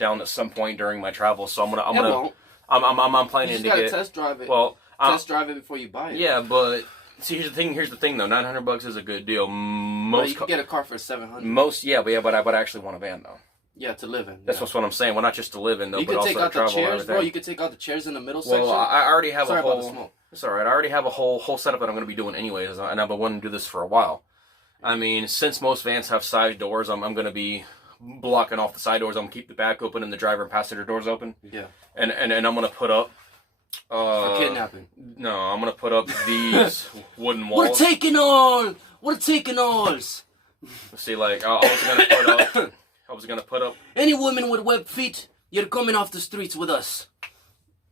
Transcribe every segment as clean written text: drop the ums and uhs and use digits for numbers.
down at some point during my travels. So I'm planning you just to gotta get test drive it. well. Test drive it before you buy it. Yeah, but see, here's the thing though. $900 is a good deal. You can get a car for $700. But I actually want a van though. Yeah, to live in. That's what I'm saying. Well, not just to live in though, you but also take to out travel the chairs, and everything. bro. You can take out the chairs in the middle section. Well, I already have Sorry a whole. about the smoke. It's all right. I already have a whole setup that I'm going to be doing anyways, and I've been wanting to do this for a while. I mean, since most vans have side doors, I'm going to be blocking off the side doors. I'm going to keep the back open and the driver and passenger doors open. Yeah. And I'm going to put up. For kidnapping. No, I'm going to put up these wooden walls. We're taking all. See, like I was going to put up. Any women with web feet, you're coming off the streets with us.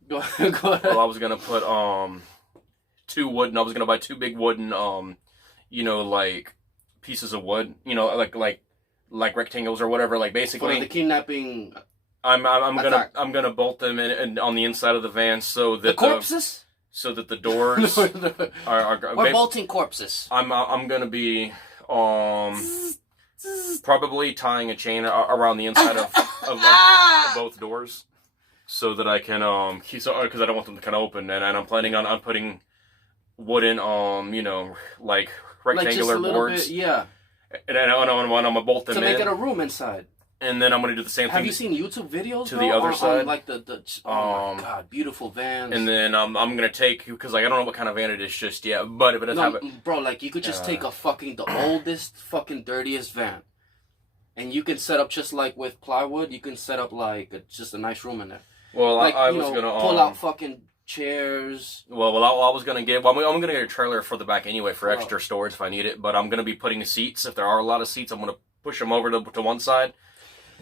Go ahead. Well, I was going to put I was going to buy 2 big wooden like pieces of wood, like rectangles or whatever, like basically for the kidnapping. I'm gonna bolt them in on the inside of the van so that the corpses, so that the doors are bolting corpses. I'm gonna be probably tying a chain around the inside of both doors so that I can because I don't want them to kind of open, and I'm planning on putting wooden like rectangular like boards. Bit, yeah. And I'm gonna bolt them to make in. it a room inside. And then I'm gonna do the same thing. Have you seen YouTube videos to the other side? On like oh my god, beautiful vans. And then I'm gonna take, because like I don't know what kind of van it is just yet, but if it does have it, bro, like you could just take the oldest fucking dirtiest van, and you can set up just like with plywood. You can set up like just a nice room in there. Well, like, I was gonna pull out fucking chairs. Well, I was gonna get. Well, I'm gonna get a trailer for the back anyway for extra storage if I need it. But I'm gonna be putting the seats. If there are a lot of seats, I'm gonna push them over to one side,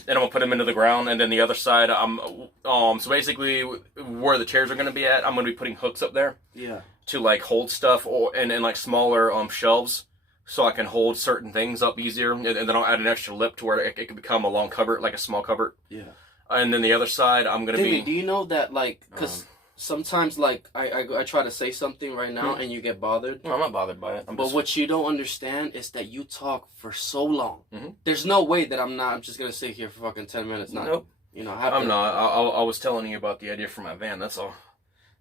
and I'm gonna put them into the ground, and then the other side, so basically where the chairs are gonna be at, I'm gonna be putting hooks up there. Yeah. To like hold stuff and like smaller shelves, so I can hold certain things up easier, and then I'll add an extra lip to where it can become a long cupboard, like a small cupboard. Yeah. And then the other side, I'm gonna Damien, do you know that like because sometimes like I try to say something right now and you get bothered. No, I'm not bothered by it. But what you don't understand is that you talk for so long. Mm-hmm. There's no way that I'm just gonna sit here for fucking 10 minutes. Nope. I'm not. I was telling you about the idea for my van. That's all.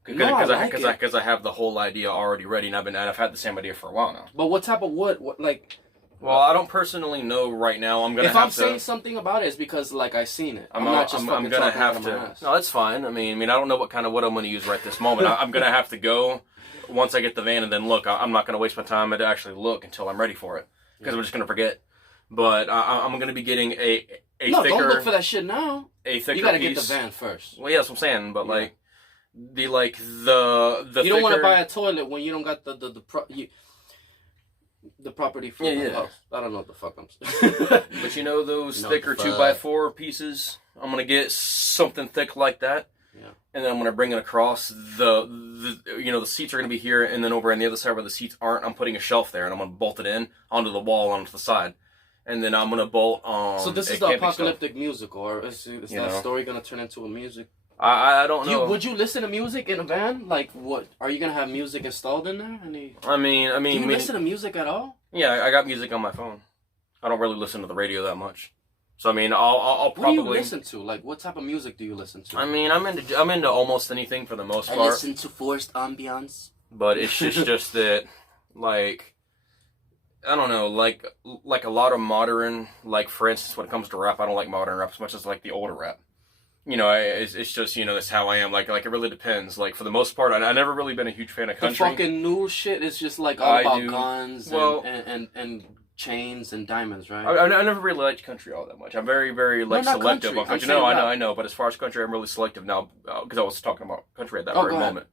Because I have the whole idea already ready, and I've had the same idea for a while now. But what type of wood? What like? Well, I don't personally know right now. If I'm saying something about it, it's because like I seen it. I'm not just fucking talking out of my ass. No, that's fine. I mean, I don't know what kind of wood I'm going to use right this moment. I'm going to have to go once I get the van and then look. I'm not going to waste my time to actually look until I'm ready for it, because I'm just going to forget. But I'm going to be getting a thicker. No, don't look for that shit now. A thicker. You got to get the van first. Well, yeah, that's what I'm saying. But like the you thicker, don't want to buy a toilet when you don't got the property for the house. I don't know what the fuck I'm saying. But you know those thicker 2x4 pieces? I'm going to get something thick like that. Yeah. And then I'm going to bring it across. The seats are going to be here, and then over on the other side where the seats aren't, I'm putting a shelf there, and I'm going to bolt it in onto the wall onto the side. And then I'm going to bolt So this is the Apocalyptic musical, or is that story going to turn into a music? I don't know. Would you listen to music in a van? Like, what? Are you going to have music installed in there? I mean... Do you listen to music at all? Yeah, I got music on my phone. I don't really listen to the radio that much. So, I mean, I'll probably... What do you listen to? Like, what type of music do you listen to? I mean, I'm into almost anything for the most part. I listen to forced ambiance. But it's just that, like... I don't know, like a lot of modern... Like, for instance, when it comes to rap, I don't like modern rap as much as, like, the older rap. It's just, that's how I am. Like it really depends. Like, for the most part, I've never really been a huge fan of country. The fucking new shit is just, like, all about guns and chains and diamonds, right? I never really liked country all that much. I'm very, very, selective on country. No, I know. But as far as country, I'm really selective now, because I was talking about country at that very moment.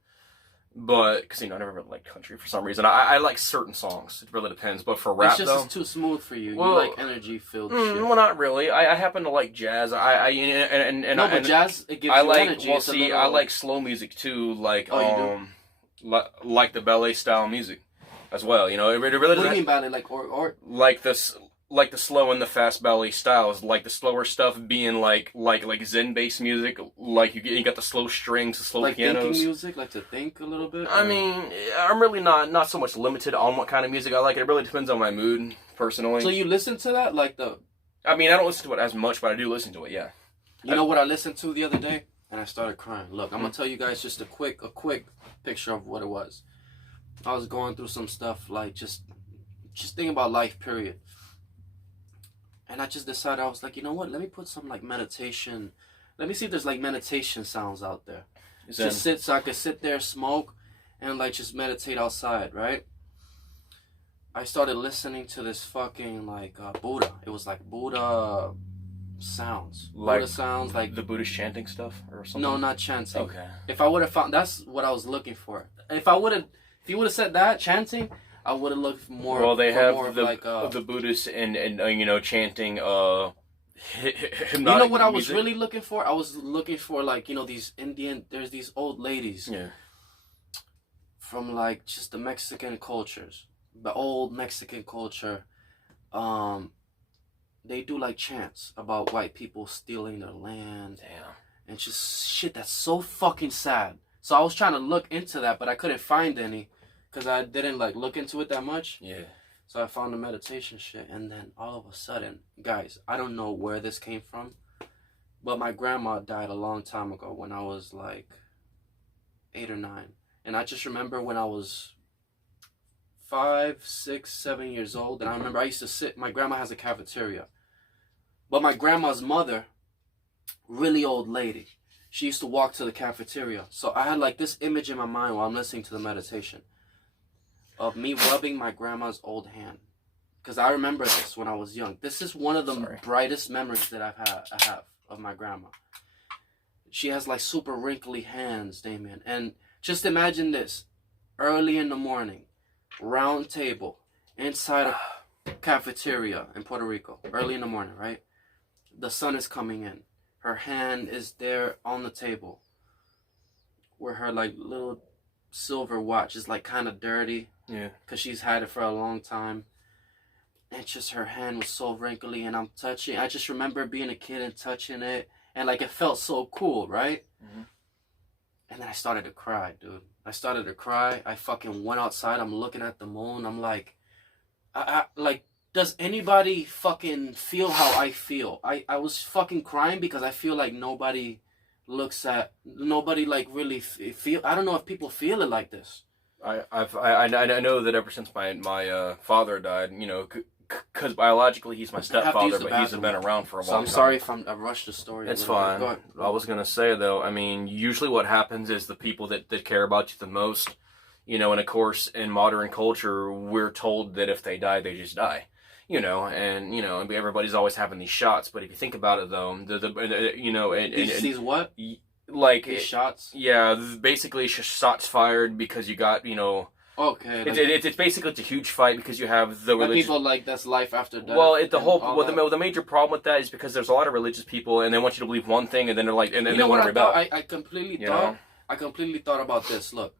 But, because, I never really liked country for some reason. I like certain songs. It really depends. But for rap, it's too smooth for you. Well, you like energy-filled shit. Well, not really. I happen to like jazz. But jazz, it gives you energy. Well, see, I like slow music, too. Like, like the ballet-style music as well. It really What do you mean ballet? Like, or? Like this... Like the slow and the fast ballet styles, like the slower stuff being like Zen-based music, like you got the slow strings, the slow pianos. Like thinking music, like to think a little bit? I mean, I'm really not so much limited on what kind of music I like. It really depends on my mood, personally. So you listen to that? I mean, I don't listen to it as much, but I do listen to it, yeah. You know what I listened to the other day? And I started crying. Look, I'm going to tell you guys just a quick picture of what it was. I was going through some stuff, like, just thinking about life, period. And I just decided, I was like, you know what? Let me put some, like, meditation. Let me see if there's, like, meditation sounds out there. So I could sit there, smoke, and, like, just meditate outside, right? I started listening to this fucking, like, Buddha. It was, like, Buddha sounds. Like Buddha sounds, like... the Buddhist chanting stuff or something? No, not chanting. Okay. If I would have found... That's what I was looking for. If you would have said that, chanting... I would have looked more. Well, they have more the Buddhists and you know, chanting hypnotic. You know what I was really looking for? I was looking for, like, you know, these Indian. There's these old ladies. Yeah. From, like, just the Mexican cultures, the old Mexican culture. They do, like, chants about white people stealing their land. Damn. And just shit that's so fucking sad. So I was trying to look into that, but I couldn't find any. Because I didn't, like, look into it that much. Yeah. So I found the meditation shit. And then all of a sudden, guys, I don't know where this came from. But my grandma died a long time ago when I was, like, 8 or 9. And I just remember when I was 5, 6, 7 years old. And I remember I used to sit. My grandma has a cafeteria. But my grandma's mother, really old lady, she used to walk to the cafeteria. So I had, like, this image in my mind while I'm listening to the meditation. Of me rubbing my grandma's old hand. Because I remember this when I was young. This is one of the brightest memories that I have of my grandma. She has, like, super wrinkly hands, Damien. And just imagine this. Early in the morning. Round table. Inside a cafeteria in Puerto Rico. Early in the morning, right? The sun is coming in. Her hand is there on the table. Where her, like, little silver watch is, like, kind of dirty. Yeah. Because she's had it for a long time. And just her hand was so wrinkly, and I'm touching. I just remember being a kid and touching it. And, like, it felt so cool, right? Mm-hmm. And then I started to cry, dude. I started to cry. I fucking went outside. I'm looking at the moon. I'm like, like, does anybody fucking feel how I feel? I was fucking crying because I feel like nobody like really feel. I don't know if people feel it like this. I know that ever since my father died, you know, because biologically he's my stepfather, but he's been around for a long time. I'm sorry if I rushed the story. It's fine. Go ahead. I was gonna say though, I mean, usually what happens is the people that care about you the most, you know, and of course in modern culture we're told that if they die, they just die. You know, and you know, everybody's always having these shots. But if you think about it, though, you know, these what? Like these shots? Yeah, basically shots fired because you got, you know. Okay. Like, it's basically a huge fight because you have the religious people like that's life after death. Well, the major problem with that is because there's a lot of religious people and they want you to believe one thing and then they're like and then they want to rebel. I completely thought about this. Look.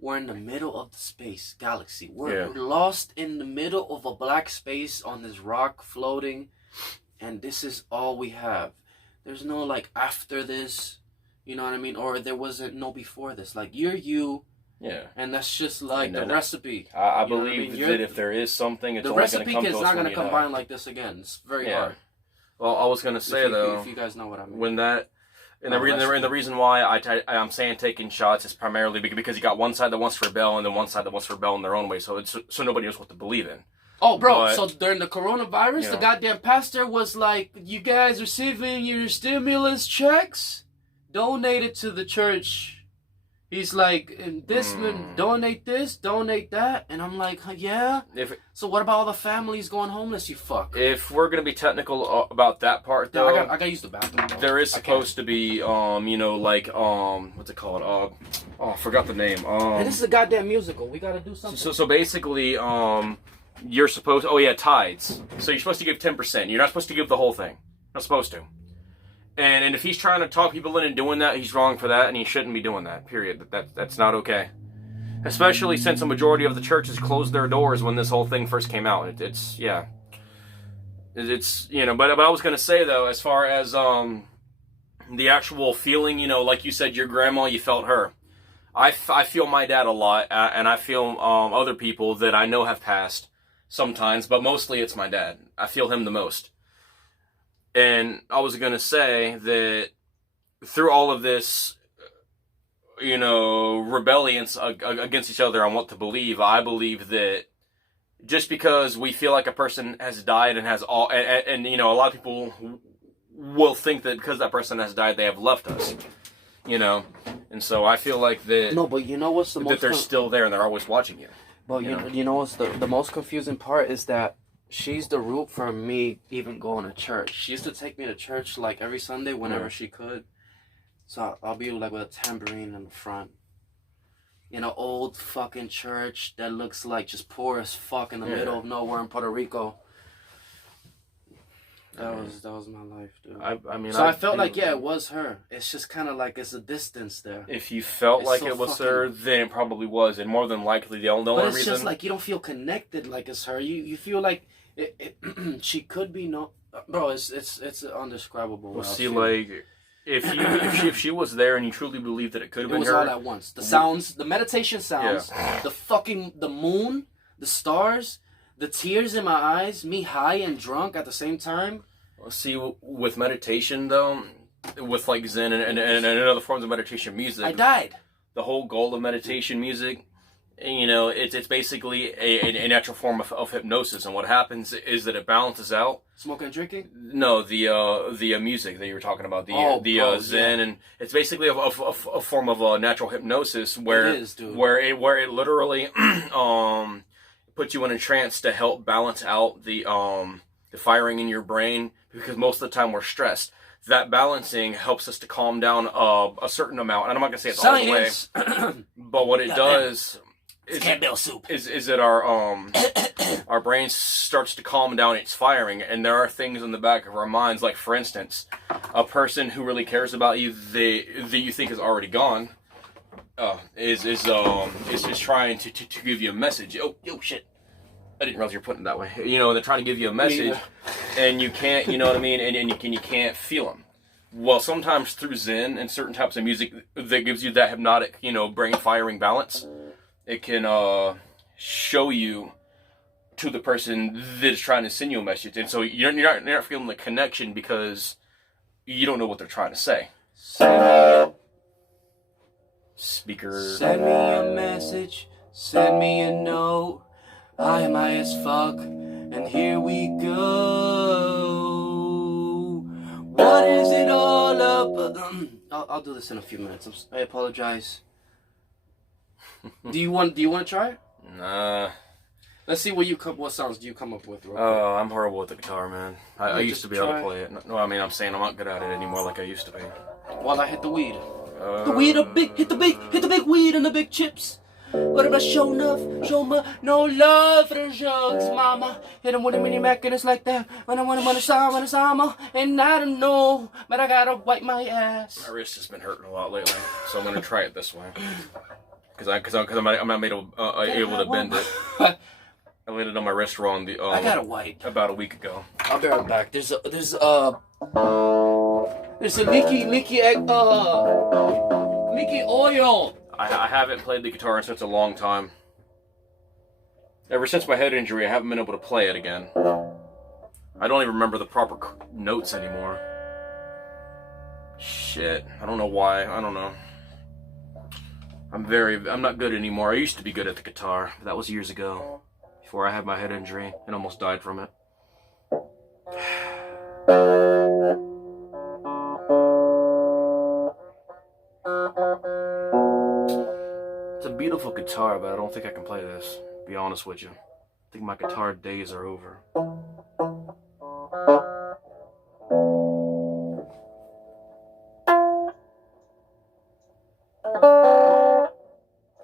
We're in the middle of the space galaxy. We're lost in the middle of a black space on this rock floating. And this is all we have. There's no, like, after this. You know what I mean? Or there wasn't no before this. Like, you're you. Yeah. And that's just, like, the recipe. I believe that if there is something, it's only going to come to us. The recipe is not going to combine like this again. It's very hard. Well, I was going to say, though. If you guys know what I mean. When that... And the reason why I'm saying taking shots is primarily because you got one side that wants to rebel and then one side that wants to rebel in their own way, so nobody knows what to believe in. Oh, bro, so during the coronavirus, the goddamn pastor was like, you guys receiving your stimulus checks? Donate it to the church. He's like, donate this, donate that. And I'm like, yeah? So what about all the families going homeless, you fuck? If we're going to be technical about that part, though... I got to use the bathroom. There is supposed to be, you know, like, what's it called? I forgot the name. Hey, this is a goddamn musical. We got to do something. So basically, you're supposed... tithes. So you're supposed to give 10%. You're not supposed to give the whole thing. You're not supposed to. And if he's trying to talk people into doing that, he's wrong for that, and he shouldn't be doing that, period. That's not okay. Especially since a majority of the churches closed their doors when this whole thing first came out. It's you know, but I was going to say, though, as far as the actual feeling, you know, like you said, your grandma, you felt her. I feel my dad a lot, and I feel other people that I know have passed sometimes, but mostly it's my dad. I feel him the most. And I was going to say that through all of this, rebellions against each other on what to believe, I believe that just because we feel like a person has died and has all, and a lot of people will think that because that person has died, they have left us, and so I feel like that. No, but you know what's the most that they're still there and they're always watching you. But you know what's the most confusing part is that she's the root for me even going to church. She used to take me to church like every Sunday whenever she could. So I'll be like with a tambourine in the front. In an old fucking church that looks like just poor as fuck in the middle of nowhere in Puerto Rico. That was my life, dude. I felt like it was her. It's just kind of like it's a distance there. If you felt like it was her, then it probably was, and more than likely the only reason. But it's just like you don't feel connected like it's her. You feel like she could be bro. It's indescribable. Well, see, like if she was there and you truly believe that it could have been her, it was all at once. The sounds, the meditation sounds, the moon, the stars, the tears in my eyes, me high and drunk at the same time. See, with meditation though, with like Zen and other forms of meditation music, I died. The whole goal of meditation music, it's basically a natural form of hypnosis, and what happens is that it balances out. Smoking and drinking? No, the music that you were talking about, the Zen, and it's basically a form of natural hypnosis where it is, dude. where it literally puts you in a trance to help balance out the firing in your brain, because most of the time we're stressed. That balancing helps us to calm down a certain amount, and I'm not gonna say it's all the way, but what it does is that our brain starts to calm down its firing, and there are things in the back of our minds, like for instance, a person who really cares about you that you think is already gone, is trying to give you a message. Oh shit. I didn't realize you're putting it that way. They're trying to give you a message, and you can't, you know what I mean, and you can't feel them. Well, sometimes through Zen and certain types of music that gives you that hypnotic, brain firing balance, it can show you to the person that is trying to send you a message, and so you're not feeling the connection because you don't know what they're trying to say. Speaker. Send me a message. Send me a note. I am high as fuck, and here we go. What is it all about? I'll do this in a few minutes. I apologize. Do you want to try it? Nah. Let's see what sounds do you come up with. Oh, I'm horrible with the guitar, man. I used to be able to play it. No, I mean, I'm saying I'm not good at it anymore like I used to be. While I hit the weed. The weed, hit the big weed and the big chips. What about show enough, no love for the drugs, mama. Hit him with a mini Mac and it's like that. When I summer, and I don't know, but I gotta wipe my ass. My wrist has been hurting a lot lately, so I'm gonna try it this way. Cause I'm not able to bend it. I landed on my wrist wrong. I gotta wipe. About a week ago. I'll be right back. There's a leaky oil. I haven't played the guitar in such a long time. Ever since my head injury, I haven't been able to play it again. I don't even remember the proper notes anymore. Shit. I don't know why. I don't know. I'm not good anymore. I used to be good at the guitar. That was years ago. Before I had my head injury and almost died from it. It's a beautiful guitar, but I don't think I can play this, to be honest with you. I think my guitar days are over.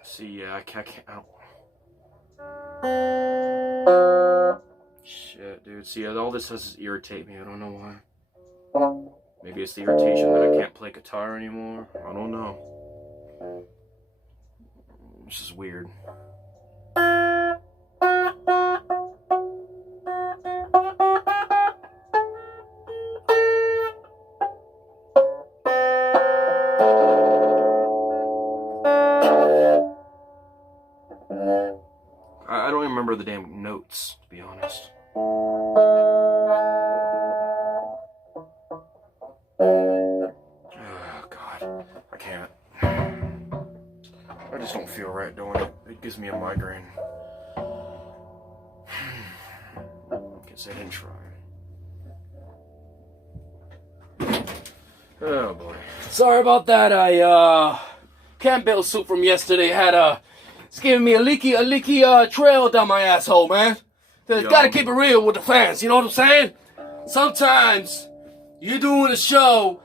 See, yeah, I can't. Shit, dude. See, all this does is irritate me. I don't know why. Maybe it's the irritation that I can't play guitar anymore. I don't know. This is weird. I don't even remember the damn notes, to be honest. Oh, just don't feel right doing it. It gives me a migraine. Guess I didn't try. Oh boy. Sorry about that. I Campbell soup from yesterday it's giving me a leaky trail down my asshole, man. Gotta keep it real with the fans, you know what I'm saying? Sometimes you're doing a show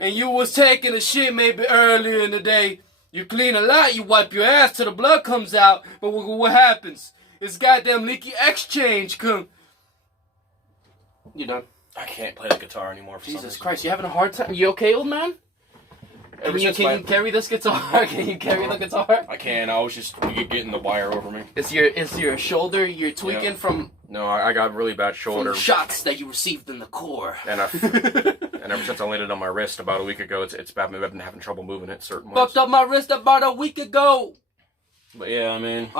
and you was taking a shit maybe earlier in the day. You clean a lot, you wipe your ass till the blood comes out, but what happens? This goddamn leaky exchange come. You done? I can't play the guitar anymore. For Jesus Christ, you having a hard time? You okay, old man? Can you carry this guitar? Can you carry the guitar? I can. I was just getting the wire over me. Is your shoulder you're tweaking from? No, I got really bad shoulder. From shots that you received in the core. And ever since I landed on my wrist about a week ago, it's bad. I've been having trouble moving it certain ways. Fucked up my wrist about a week ago. But yeah, I mean.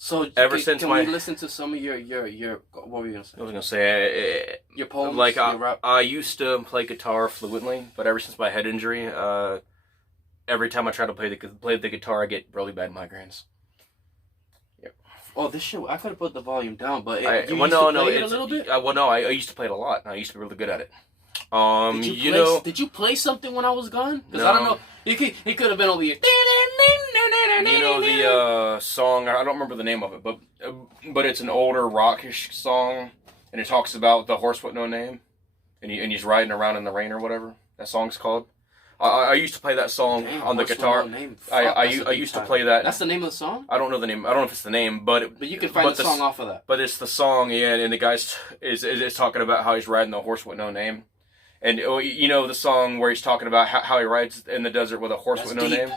So can we listen to some of your what were you gonna say? I was gonna say your poems. Like your rap? I used to play guitar fluently, but ever since my head injury, every time I try to play the guitar, I get really bad migraines. Yep. Oh, this shit! I could have put the volume down, but I used to play it a lot. I used to be really good at it. Did you play something when I was gone? Because I don't know. He could have been over here. You know the song? I don't remember the name of it, but it's an older rockish song, and it talks about the horse with no name, and he's riding around in the rain or whatever that song's called. I used to play that song on the guitar. I used to play that. That's the name of the song? I don't know the name. I don't know if it's the name, but you can find the song off of that. But it's the song, yeah, and the guy is talking about how he's riding the horse with no name. And you know the song where he's talking about how he rides in the desert with a horse with no name?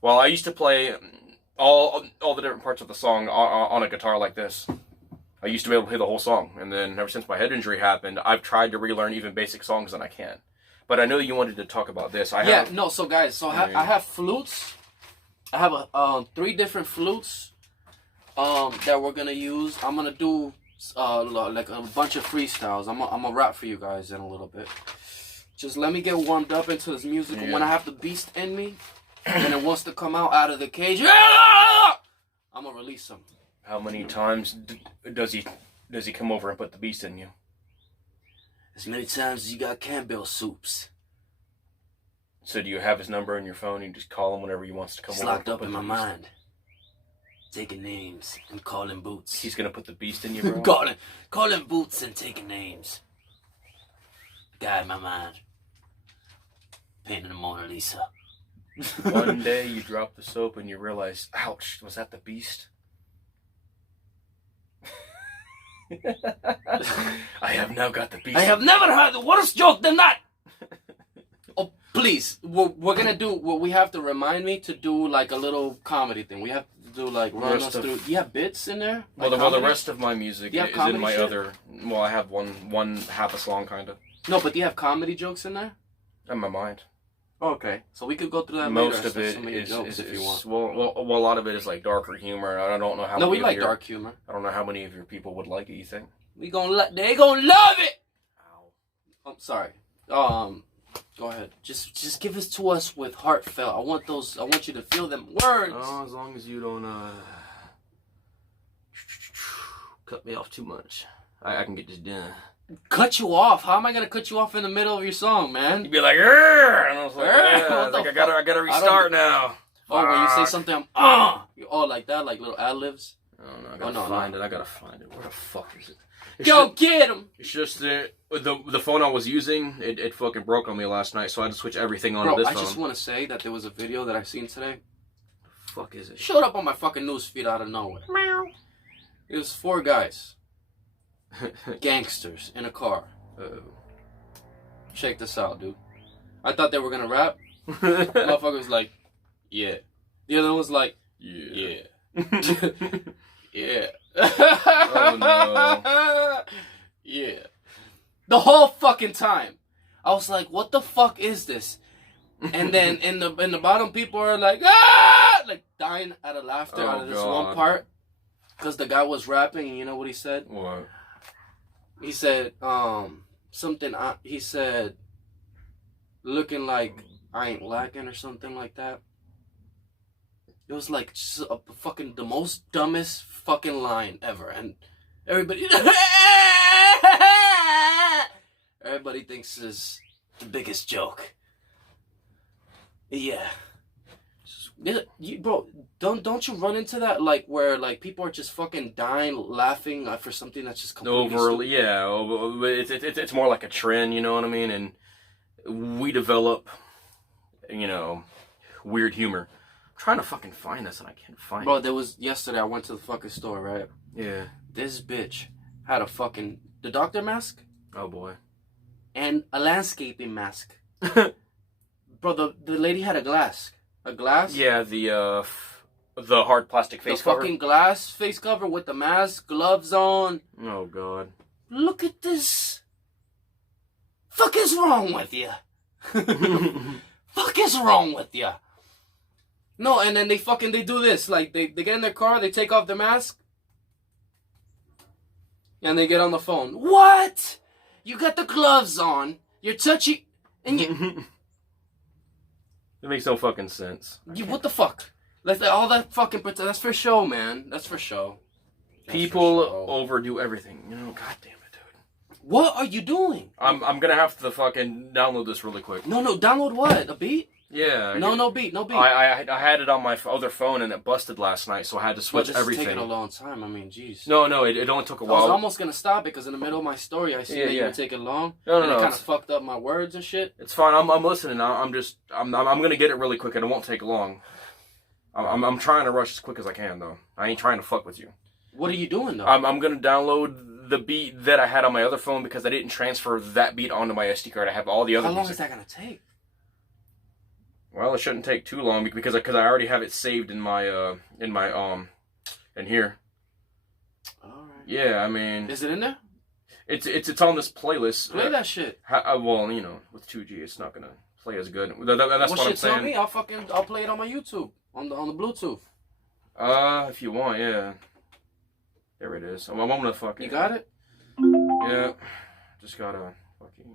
Well, I used to play all the different parts of the song on a guitar like this. I used to be able to play the whole song. And then ever since my head injury happened, I've tried to relearn even basic songs and I can't. But I know you wanted to talk about this. I have flutes. I have 3 different flutes that we're going to use. I'm going to do like a bunch of freestyles. I'm gonna rap for you guys in a little bit. Just let me get warmed up into this music. Yeah. When I have the beast in me and it wants to come out of the cage, I'm gonna release him. How many times does he come over and put the beast in you? As many times as you got Campbell soups. So do you have his number in your phone? You just call him whenever he wants to come over. It's locked up in my mind. Taking names and calling boots. He's gonna put the beast in you, bro? calling boots and taking names. Guide my mind. Painting the Mona Lisa. One day you drop the soap and you realize, ouch, was that the beast? I have now got the beast. I have never heard a worse joke than that! Oh, please. We're gonna do, we have to remind me to do like a little comedy thing. We have to do like run us through. Do you have bits in there? Like well, the rest of my music is in my other. Well, I have one half a song kind of. No, but do you have comedy jokes in there? In my mind. Okay, so we could go through that. Most of it is if you want. Well, a lot of it is like darker humor. I don't know how. No, we like dark humor. I don't know how many of your people would like it. You think? They gonna love it. Ow. I'm sorry. Go ahead. Just give it to us with heartfelt. I want you to feel them words. Oh, as long as you don't cut me off too much, I can get this done. Cut you off? How am I gonna cut you off in the middle of your song, man? You'd be like, "Arr!" And I was like, I gotta restart now. Oh, when you say something, oh, like that, like little ad libs. Oh no, I gotta find it. I gotta find it. Where the fuck is it? Go get him! It's just the phone I was using, it fucking broke on me last night, so I had to switch everything onto this phone. I just want to say that there was a video that I seen today. The fuck is it? Showed up on my fucking newsfeed out of nowhere. Meow. It was 4 guys. Gangsters in a car. Check this out, dude. I thought they were gonna rap. Motherfucker was like, yeah. The other one was like, yeah. Yeah. Oh no. Yeah. The whole fucking time. I was like, what the fuck is this? And then in the bottom people are like, like dying out of laughter out of this one part. Because the guy was rapping and you know what he said? What? He said, he said, looking like I ain't lacking or something like that. It was like just a fucking the most dumbest fucking line ever, and everybody everybody thinks it's the biggest joke. Yeah. Bro, don't you run into that, like, where, like, people are just fucking dying laughing for something that's just completely overly, yeah, it's more like a trend, you know what I mean? And we develop, you know, weird humor. I'm trying to fucking find this and I can't find it. Bro, there was, yesterday I went to the fucking store, right? Yeah. This bitch had the doctor mask. Oh boy. And a landscaping mask. Bro, the lady had a glass. A glass? Yeah, the hard plastic face cover. The fucking glass face cover with the mask, gloves on. Oh, God. Look at this. Fuck is wrong with you? Fuck is wrong with you? No, and then they do this. Like, they get in their car, they take off their mask, and they get on the phone. What? You got the gloves on. You're touchy. And you... It makes no fucking sense. What the fuck? All that fucking pretend. That's for show, man. That's for show. People overdo everything. You know, god damn it, dude. What are you doing? I'm gonna have to fucking download this really quick. No, download what? A beat? Yeah. No beat. I had it on my other phone and it busted last night, so I had to switch everything. It's taking a long time. I mean, jeez. No, it only took a while. I was almost gonna stop it because in the middle of my story, I see that you were taking long. No. It kind of fucked up my words and shit. It's fine. I'm listening. I'm gonna get it really quick and it won't take long. I'm trying to rush as quick as I can though. I ain't trying to fuck with you. What are you doing though? I'm gonna download the beat that I had on my other phone because I didn't transfer that beat onto my SD card. I have all the other. How long is that gonna take? Well, it shouldn't take too long because I already have it saved in my in here. All right. Yeah, I mean. Is it in there? It's on this playlist. Play that shit. Well, you know, with 2G, it's not gonna play as good. That's what I'm saying. Tell me, I'll play it on my YouTube on the Bluetooth. If you want, yeah. There it is. I'm gonna fucking. You got it? Yeah. Just gotta fucking.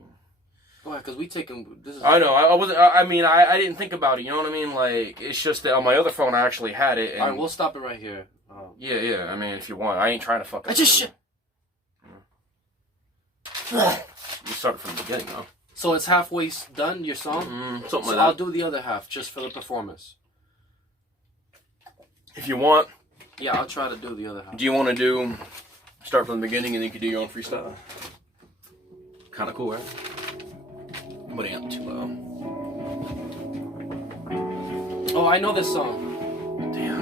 Go ahead, because we taking this. I know. I wasn't. I mean, I didn't think about it. You know what I mean? Like, it's just that on my other phone, I actually had it. And... All right, we'll stop it right here. Yeah. I mean, if you want, I ain't trying to fuck. I just. You started from the beginning, though. So it's halfway done, your song? Something like that. I'll do the other half just for the performance. If you want. Yeah, I'll try to do the other half. Do you want to start from the beginning and then you can do your own freestyle? Kind of cool, right? But ain't too low. Oh, I know this song. Damn.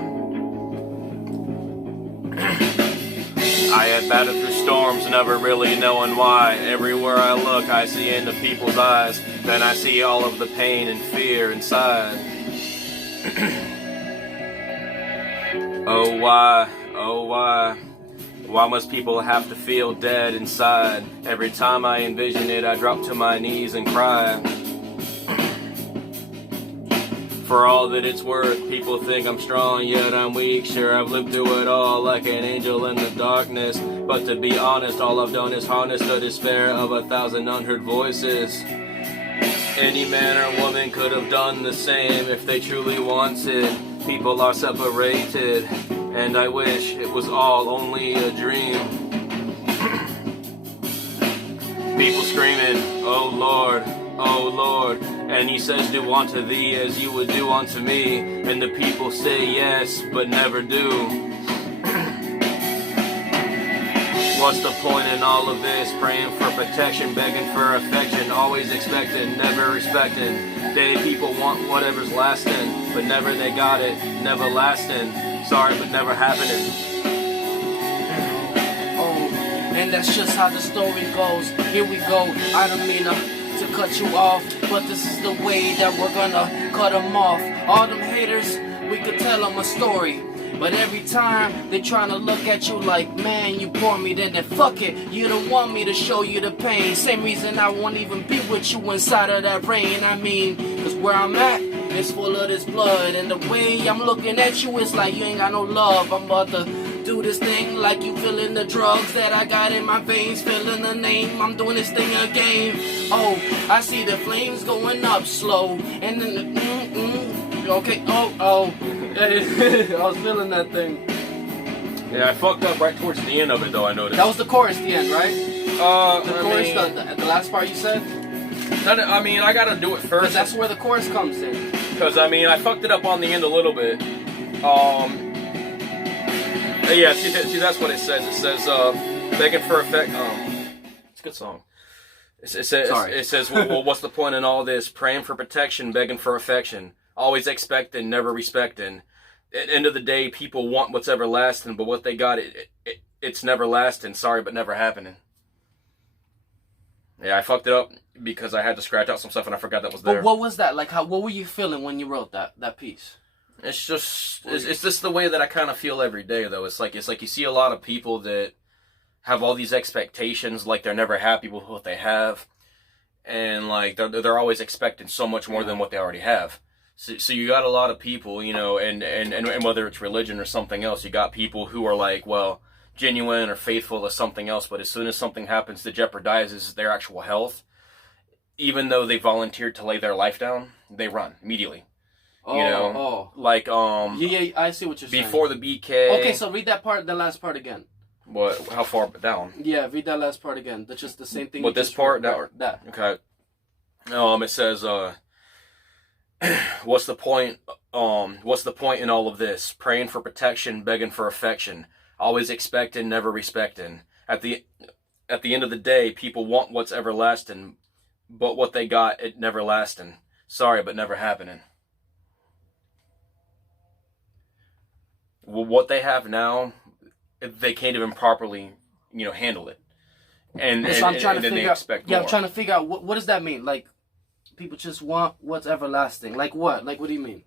I had battled through storms, never really knowing why. Everywhere I look, I see into people's eyes. Then I see all of the pain and fear inside. Oh why, oh why? Why must people have to feel dead inside? Every time I envision it, I drop to my knees and cry. For all that it's worth, people think I'm strong, yet I'm weak. Sure, I've lived through it all like an angel in the darkness. But to be honest, all I've done is harness the despair of 1,000 unheard voices. Any man or woman could have done the same if they truly wanted. People are separated, and I wish it was all only a dream. People screaming, oh Lord, oh Lord. And he says, do unto thee as you would do unto me. And the people say yes, but never do. What's the point in all of this? Praying for protection, begging for affection, always expecting, never respecting. They people want whatever's lasting, but never they got it, never lasting. Sorry, but never happening. Oh, and that's just how the story goes. Here we go. I don't mean to cut you off, but this is the way that we're gonna cut them off. All them haters, we could tell them a story. But every time they tryna look at you like, man, you bore me, then fuck it. You don't want me to show you the pain. Same reason I won't even be with you inside of that rain. I mean, cause where I'm at, it's full of this blood. And the way I'm looking at you, it's like you ain't got no love. I'm about to do this thing like you feeling the drugs that I got in my veins, feeling the name. I'm doing this thing again. Oh, I see the flames going up slow. And then the Okay. Oh. I was feeling that thing. Yeah, I fucked up right towards the end of it, though, I noticed. That was the chorus, the end, right? The chorus, the last part you said? I mean, I gotta do it first. Because that's where the chorus comes in. Because, I mean, I fucked it up on the end a little bit. Yeah, see, that's what it says. It says, begging for affection. It's a good song. It says, well, what's the point in all this? Praying for protection, begging for affection. Always expecting, never respecting. At the end of the day, people want what's everlasting, but what they got, it's never lasting. Sorry, but never happening. Yeah, I fucked it up because I had to scratch out some stuff and I forgot that was there. But what was that? Like, what were you feeling when you wrote that piece? It's just the way that I kind of feel every day, though. It's like you see a lot of people that have all these expectations, like they're never happy with what they have, and like they're always expecting so much more than what they already have. So you got a lot of people, you know, and whether it's religion or something else, you got people who are like, well, genuine or faithful to something else, but as soon as something happens that jeopardizes their actual health, even though they volunteered to lay their life down, they run immediately. You know, like yeah, I see what you're saying. Before the BK. Okay, so read that part, the last part again. What? How far down? Yeah, read that last part again. That's just the same thing. What, this part? That. Okay. It says, what's the point? What's the point in all of this? Praying for protection, begging for affection, always expecting, never respecting. At the end of the day, people want what's everlasting, but what they got, it never lasting. Sorry, but never happening. Well, what they have now, they can't even properly, handle it. And so I'm trying to figure out. Expect yeah, more. I'm trying to figure out what does that mean? Like, people just want what's everlasting. Like what? Like, what do you mean?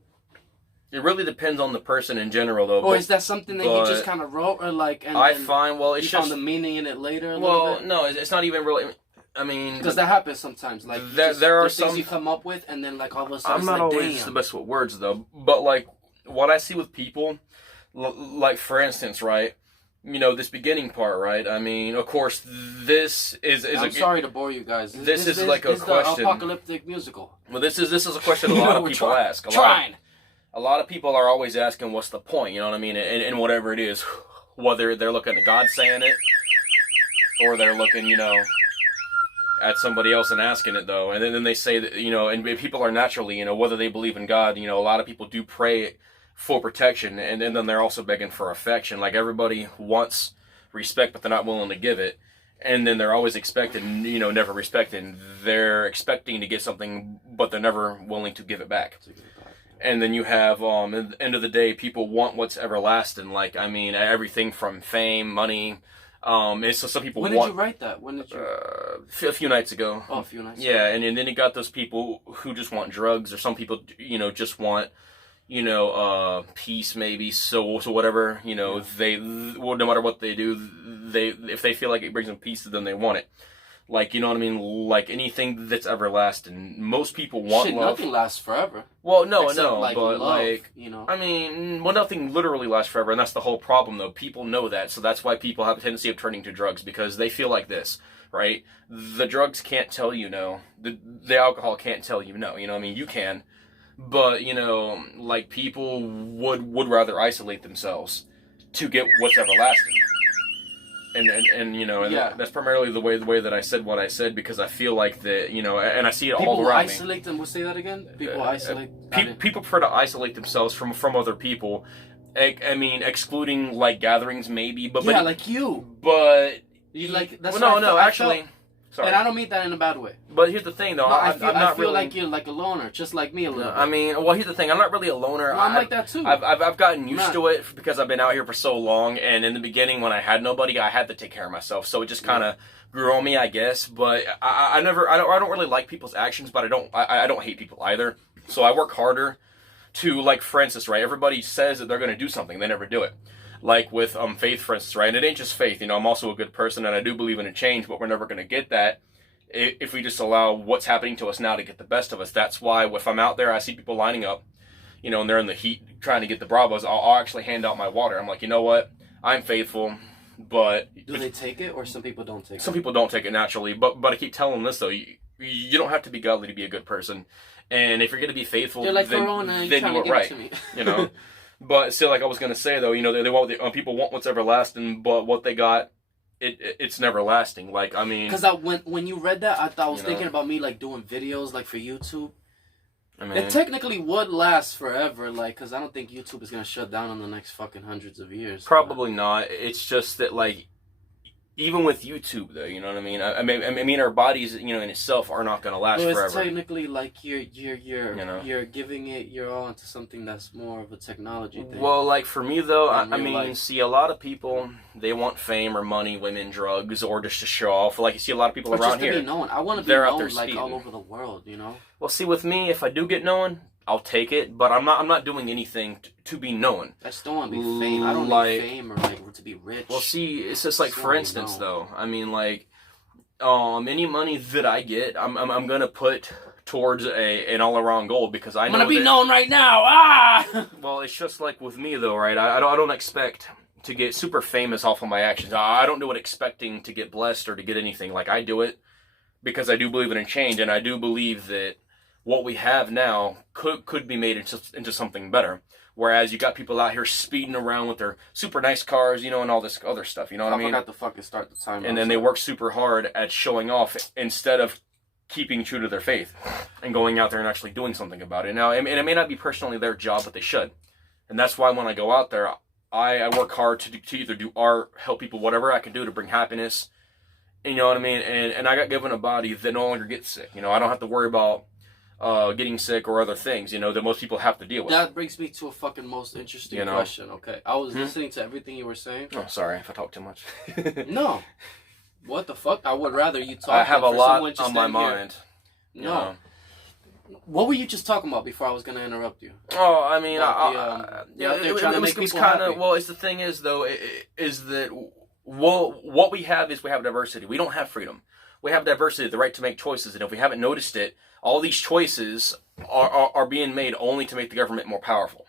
It really depends on the person in general, though. Or is that something that you just kind of wrote, or like? And I find it's you found the meaning in it later. No, it's not even really. I mean, because that happens sometimes. Like there are some things you come up with, and then like all of a sudden, I'm not always the best with words, though. But like what I see with people, like for instance, right? This beginning part, right? I mean, of course, this is. I'm sorry to bore you guys. This is like a question. The Apocalyptic musical. Well, this is a question a lot of people ask. A lot of people are always asking, "What's the point?" You know what I mean? And whatever it is, whether they're looking at God saying it, or they're looking, at somebody else and asking it, though. And then they say that, and people are naturally, whether they believe in God, a lot of people do pray for protection, and then they're also begging for affection. Like, everybody wants respect, but they're not willing to give it. And then they're always expecting, never respecting. They're expecting to get something, but they're never willing to give it back. And then you have, at the end of the day, people want what's everlasting. Like, I mean, everything from fame, money. So some people When did you write that? When did you? A few nights ago. Oh, a few nights ago. Yeah, and then you got those people who just want drugs, or some people, just want, peace maybe. So whatever, they, well, no matter what they do, if they feel like it brings them peace to them, they want it. Like, you know what I mean? Like, anything that's everlasting. Most people want love. Nothing lasts forever. Well, no, but love, like, I mean, nothing literally lasts forever, and that's the whole problem, though. People know that, so that's why people have a tendency of turning to drugs, because they feel like this, right? The drugs can't tell you no. The alcohol can't tell you no. You know what I mean? You can, but like, people would rather isolate themselves to get what's everlasting. And that's primarily the way that I said what I said, because I feel like that, and I see it all around me. People isolate them. We'll say that again. People isolate. People prefer to isolate themselves from other people. I mean, excluding like gatherings, maybe. But like you. But you like that's. Well, no, actually. Sorry. And I don't mean that in a bad way. But here's the thing, though. No, I feel like you're like a loner, just like me a little bit. I mean, well, here's the thing. I'm not really a loner. No, I'm like that, too. I've gotten used to it because I've been out here for so long. And in the beginning, when I had nobody, I had to take care of myself. So it just kind of grew on me, I guess. But I don't really like people's actions, but I don't hate people either. So I work harder to, like, for instance, right? Everybody says that they're going to do something. They never do it. Like with faith, for instance, right? And it ain't just faith. I'm also a good person, and I do believe in a change, but we're never going to get that if we just allow what's happening to us now to get the best of us. That's why if I'm out there, I see people lining up, and they're in the heat trying to get the Bravos, I'll actually hand out my water. I'm like, you know what? I'm faithful, but... Do they take it, or some people don't take it? Some people don't take it naturally, but I keep telling them this, though. you don't have to be godly to be a good person. And if you're going to be faithful, like then do it right. You know? But still, like I was going to say, though, you know, people want what's everlasting, but what they got, it's never lasting. Like, I mean... Because when you read that, I was thinking about me, like, doing videos, like, for YouTube. I mean, it technically would last forever, like, because I don't think YouTube is going to shut down in the next fucking hundreds of years. Probably not. It's just that, like, even with YouTube, though, you know what I mean? I mean, our bodies, you know, in itself are not going to last forever. It's technically like you're giving it your all into something that's more of a technology thing. Well, like for me though, I mean, see, a lot of people, they want fame or money, women, drugs, or just to show off. Like you see a lot of people around here. To be known. I want to be known like all over the world, you know. Well, see, with me, if I do get known, I'll take it, but I'm not doing anything to be known. I still want to be famous. I don't need fame or like to be rich. Well, see, it's just like, for instance, though, I mean, like, any money that I get, I'm gonna put towards an all-around goal because I'm gonna be known right now. Ah. Well, it's just like with me though, right? I don't expect to get super famous off of my actions. I don't do it expecting to get blessed or to get anything. Like I do it because I do believe in change, and I do believe that what we have now could be made into something better. Whereas you got people out here speeding around with their super nice cars, you know, and all this other stuff, you know what I mean? I forgot to fucking start the timer. And then they work super hard at showing off instead of keeping true to their faith and going out there and actually doing something about it. Now, and it may not be personally their job, but they should. And that's why when I go out there, I work hard to either do art, help people, whatever I can do to bring happiness. You know what I mean? And I got given a body that no longer gets sick. You know, I don't have to worry about getting sick or other things, you know, that most people have to deal with. That brings me to a fucking most interesting question, okay? I was listening to everything you were saying. Oh, sorry if I talk too much. No. What the fuck? I would rather you talk. I have a lot on my mind. No. What were you just talking about before I was going to interrupt you? Oh, I mean, it was kind of, well, it's the thing is, though, is that, well, what we have is we have diversity. We don't have freedom. We have diversity, the right to make choices, and if we haven't noticed it, all these choices are being made only to make the government more powerful.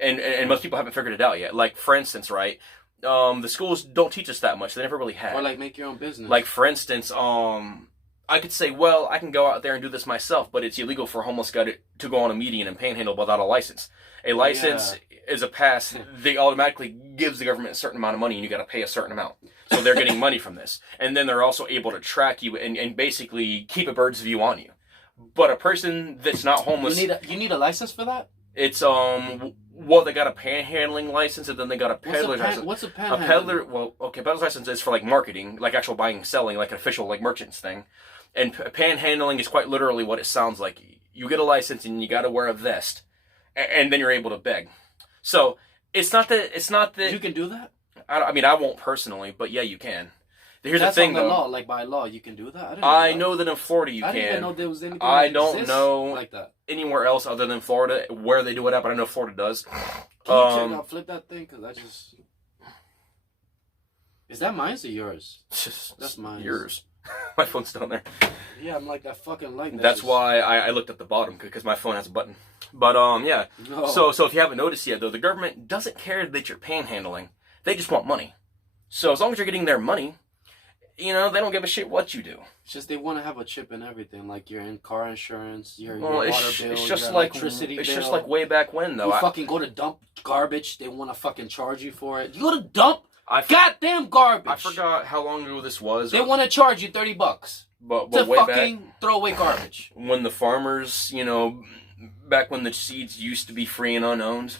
And most people haven't figured it out yet. Like, for instance, right, the schools don't teach us that much. They never really have. Or, like, make your own business. Like, for instance, I could say, well, I can go out there and do this myself, but it's illegal for a homeless guy to go on a median and panhandle without a license. A license is a pass. They automatically gives the government a certain amount of money, and you got to pay a certain amount. So they're getting money from this. And then they're also able to track you and basically keep a bird's view on you. But a person that's not homeless... You need a license for that? It's, well, they got a panhandling license, and then they got a peddler's license. What's a panhandling? A peddler, well, okay, peddler's license is for, like, marketing, like actual buying and selling, like an official, like, merchant's thing. And panhandling is quite literally what it sounds like. You get a license, and you got to wear a vest, and then you're able to beg. So, it's not that... You can do that? I mean, I won't personally, but yeah, you can. Here's That's the thing, on the though. Law, like by law, you can do that. I know that in Florida you can. I didn't even know there was anything. I don't know like that anywhere else other than Florida where they do it at, but I know Florida does. Can you check out, flip that thing? Because I just... Is that mine or yours? That's mine. Yours. My phone's down there. Yeah, I'm like that fucking light. That's why I looked at the bottom, because my phone has a button. But, yeah. No. So if you haven't noticed yet, though, the government doesn't care that you're panhandling. They just want money. So as long as you're getting their money, you know, they don't give a shit what you do. It's just they want to have a chip in everything, like your car insurance, your water bill, it's just your like, electricity bill. It's just like way back when, though. You fucking go to dump garbage, they want to fucking charge you for it. You go to dump goddamn garbage. I forgot how long ago this was. They want to charge you $30 but to way fucking back, throw away garbage. When the farmers, you know, back when the seeds used to be free and unowned,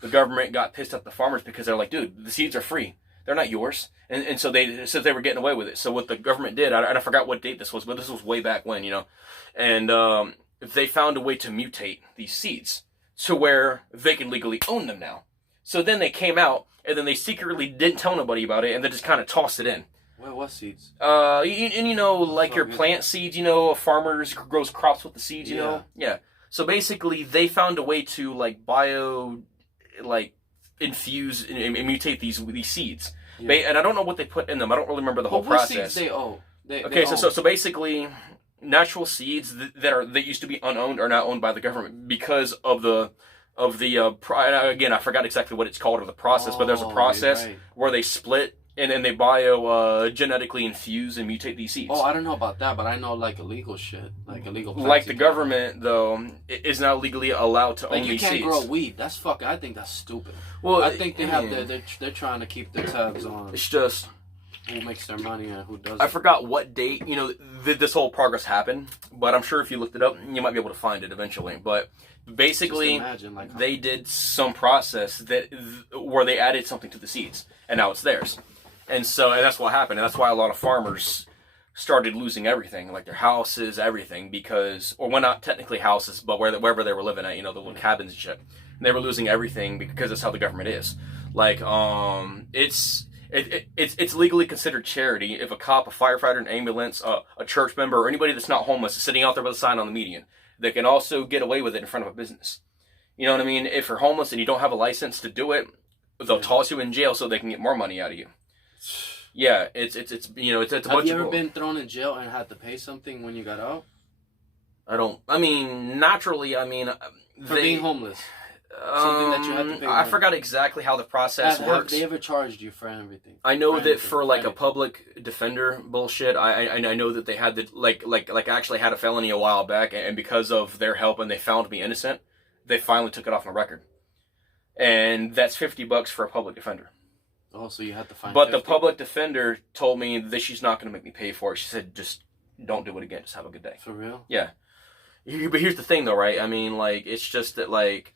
the government got pissed at the farmers because they're like, dude, the seeds are free. They're not yours. And so they said they were getting away with it. So what the government did, I forgot what date this was, but this was way back when, you know. And they found a way to mutate these seeds to where they can legally own them now. So then they came out, and then they secretly didn't tell nobody about it, and they just kind of tossed it in. Well, what seeds? You know, like your plant seeds, you know, farmers grows crops with the seeds, you know? Yeah. So basically, they found a way to, like, infuse and mutate these seeds. Yeah. And I don't know what they put in them. I don't really remember the whole process. Seeds they own? So basically, natural seeds that used to be unowned are now owned by the government because of the again, I forgot exactly what it's called or the process, but there's a process where they split And then they bio genetically infuse and mutate these seeds. Oh, I don't know about that, but I know like illegal shit, like illegal. Like the government though is now legally allowed to own these seeds. You can't grow weed. That's fucking. I think that's stupid. Well, I think they're trying to keep their tabs on. It's just who makes their money and who doesn't. I forgot what date this whole progress happened, but I'm sure if you looked it up, you might be able to find it eventually. But basically, they did some process where they added something to the seeds, and now it's theirs. And that's what happened. And that's why a lot of farmers started losing everything, like their houses, everything, not technically houses, but wherever they were living at, the little cabins and shit. And they were losing everything because that's how the government is. Like, it's legally considered charity if a cop, a firefighter, an ambulance, a church member, or anybody that's not homeless is sitting out there with a sign on the median. They can also get away with it in front of a business. You know what I mean? If you're homeless and you don't have a license to do it, they'll toss you in jail so they can get more money out of you. Yeah, it's a bunch of... Have you ever been thrown in jail and had to pay something when you got out? Naturally, For being homeless. Something that you had to pay. I forgot exactly how the process works. Have they ever charged you for everything? I know that for like a public defender bullshit, I know that they had I actually had a felony a while back, and because of their help and they found me innocent, they finally took it off my record. And that's $50 for a public defender. Oh, so you had to find. But 50? The public defender told me that she's not going to make me pay for it. She said, just don't do it again. Just have a good day. For real? Yeah. But here's the thing, though, right? It's just that,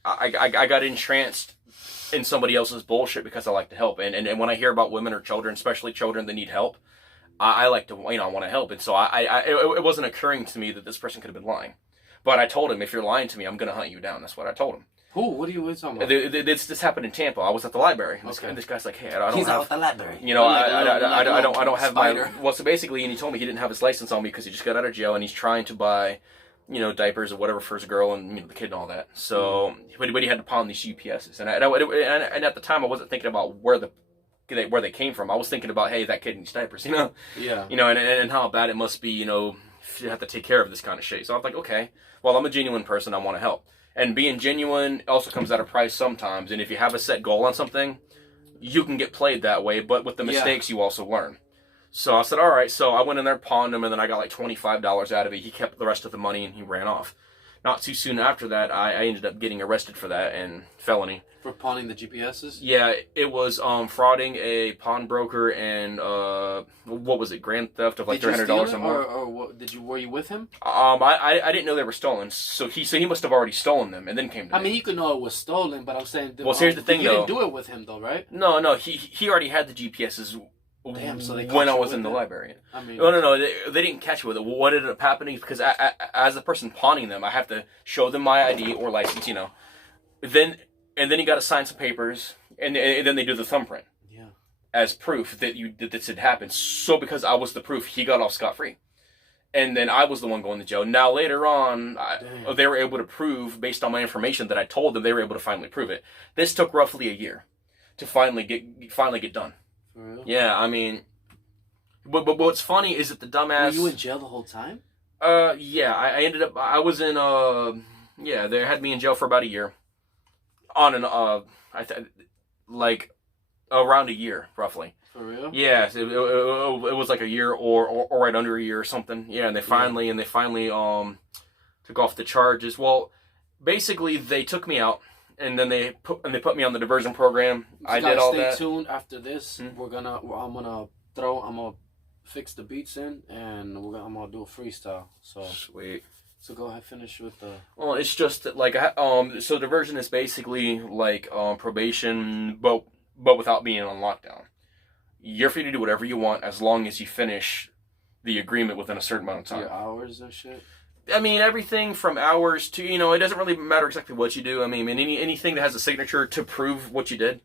I got entranced in somebody else's bullshit because I like to help. And when I hear about women or children, especially children that need help, I like to, I want to help. And so it wasn't occurring to me that this person could have been lying. But I told him, if you're lying to me, I'm going to hunt you down. That's what I told him. Who? What are you talking about? This happened in Tampa. I was at the library. Okay. This guy's like, hey, I don't He's have... out at the library. I don't have spider. my... Well, so basically, and he told me he didn't have his license on me because he just got out of jail and he's trying to buy, diapers or whatever for his girl and the kid and all that. So, but he had to pawn these UPSs. And at the time, I wasn't thinking about where they came from. I was thinking about, hey, that kid needs diapers, Yeah. And how bad it must be, if you have to take care of this kind of shit. So I was like, okay, well, I'm a genuine person. I want to help. And being genuine also comes at a price sometimes. And if you have a set goal on something, you can get played that way. But with the mistakes, you also learn. So I said, all right. So I went in there, pawned him, and then I got like $25 out of it. He kept the rest of the money, and he ran off. Not too soon after that, I ended up getting arrested for that and felony. For pawning the GPSs? Yeah, it was frauding a pawnbroker and what was it? Grand theft of like $300 or more. Or were you with him? I didn't know they were stolen. So he must have already stolen them and then came to me. You could know it was stolen, but I'm saying. Well, here's the thing, you didn't do it with him though, right? No. He already had the GPSs. Damn, so they when I was in the library. No. They didn't catch me with it. What ended up happening is because as the person pawning them, I have to show them my ID or license, Then he got to sign some papers, and then they do the thumbprint. Yeah. As proof that this had happened. So because I was the proof, he got off scot-free. And then I was the one going to jail. Now later on, they were able to prove, based on my information that I told them, they were able to finally prove it. This took roughly a year to finally get done. For real? Yeah, but what's funny is that the dumbass... Were you in jail the whole time? Yeah, I ended up... I was in, they had me in jail for about a year. On and, around a year, roughly. For real? Yeah, it was like a year or right under a year or something. Yeah, and they finally took off the charges. Well, basically, they took me out. And then they put me on the diversion program. So I did all that. Stay tuned. After this, I'm gonna fix the beats in, and I'm gonna do a freestyle. So sweet. So go ahead, finish with the. Well, it's just that, so diversion is basically like probation, but without being on lockdown. You're free to do whatever you want as long as you finish the agreement within a certain amount of time. Your hours and shit. Everything from hours to, it doesn't really matter exactly what you do. Anything that has a signature to prove what you did.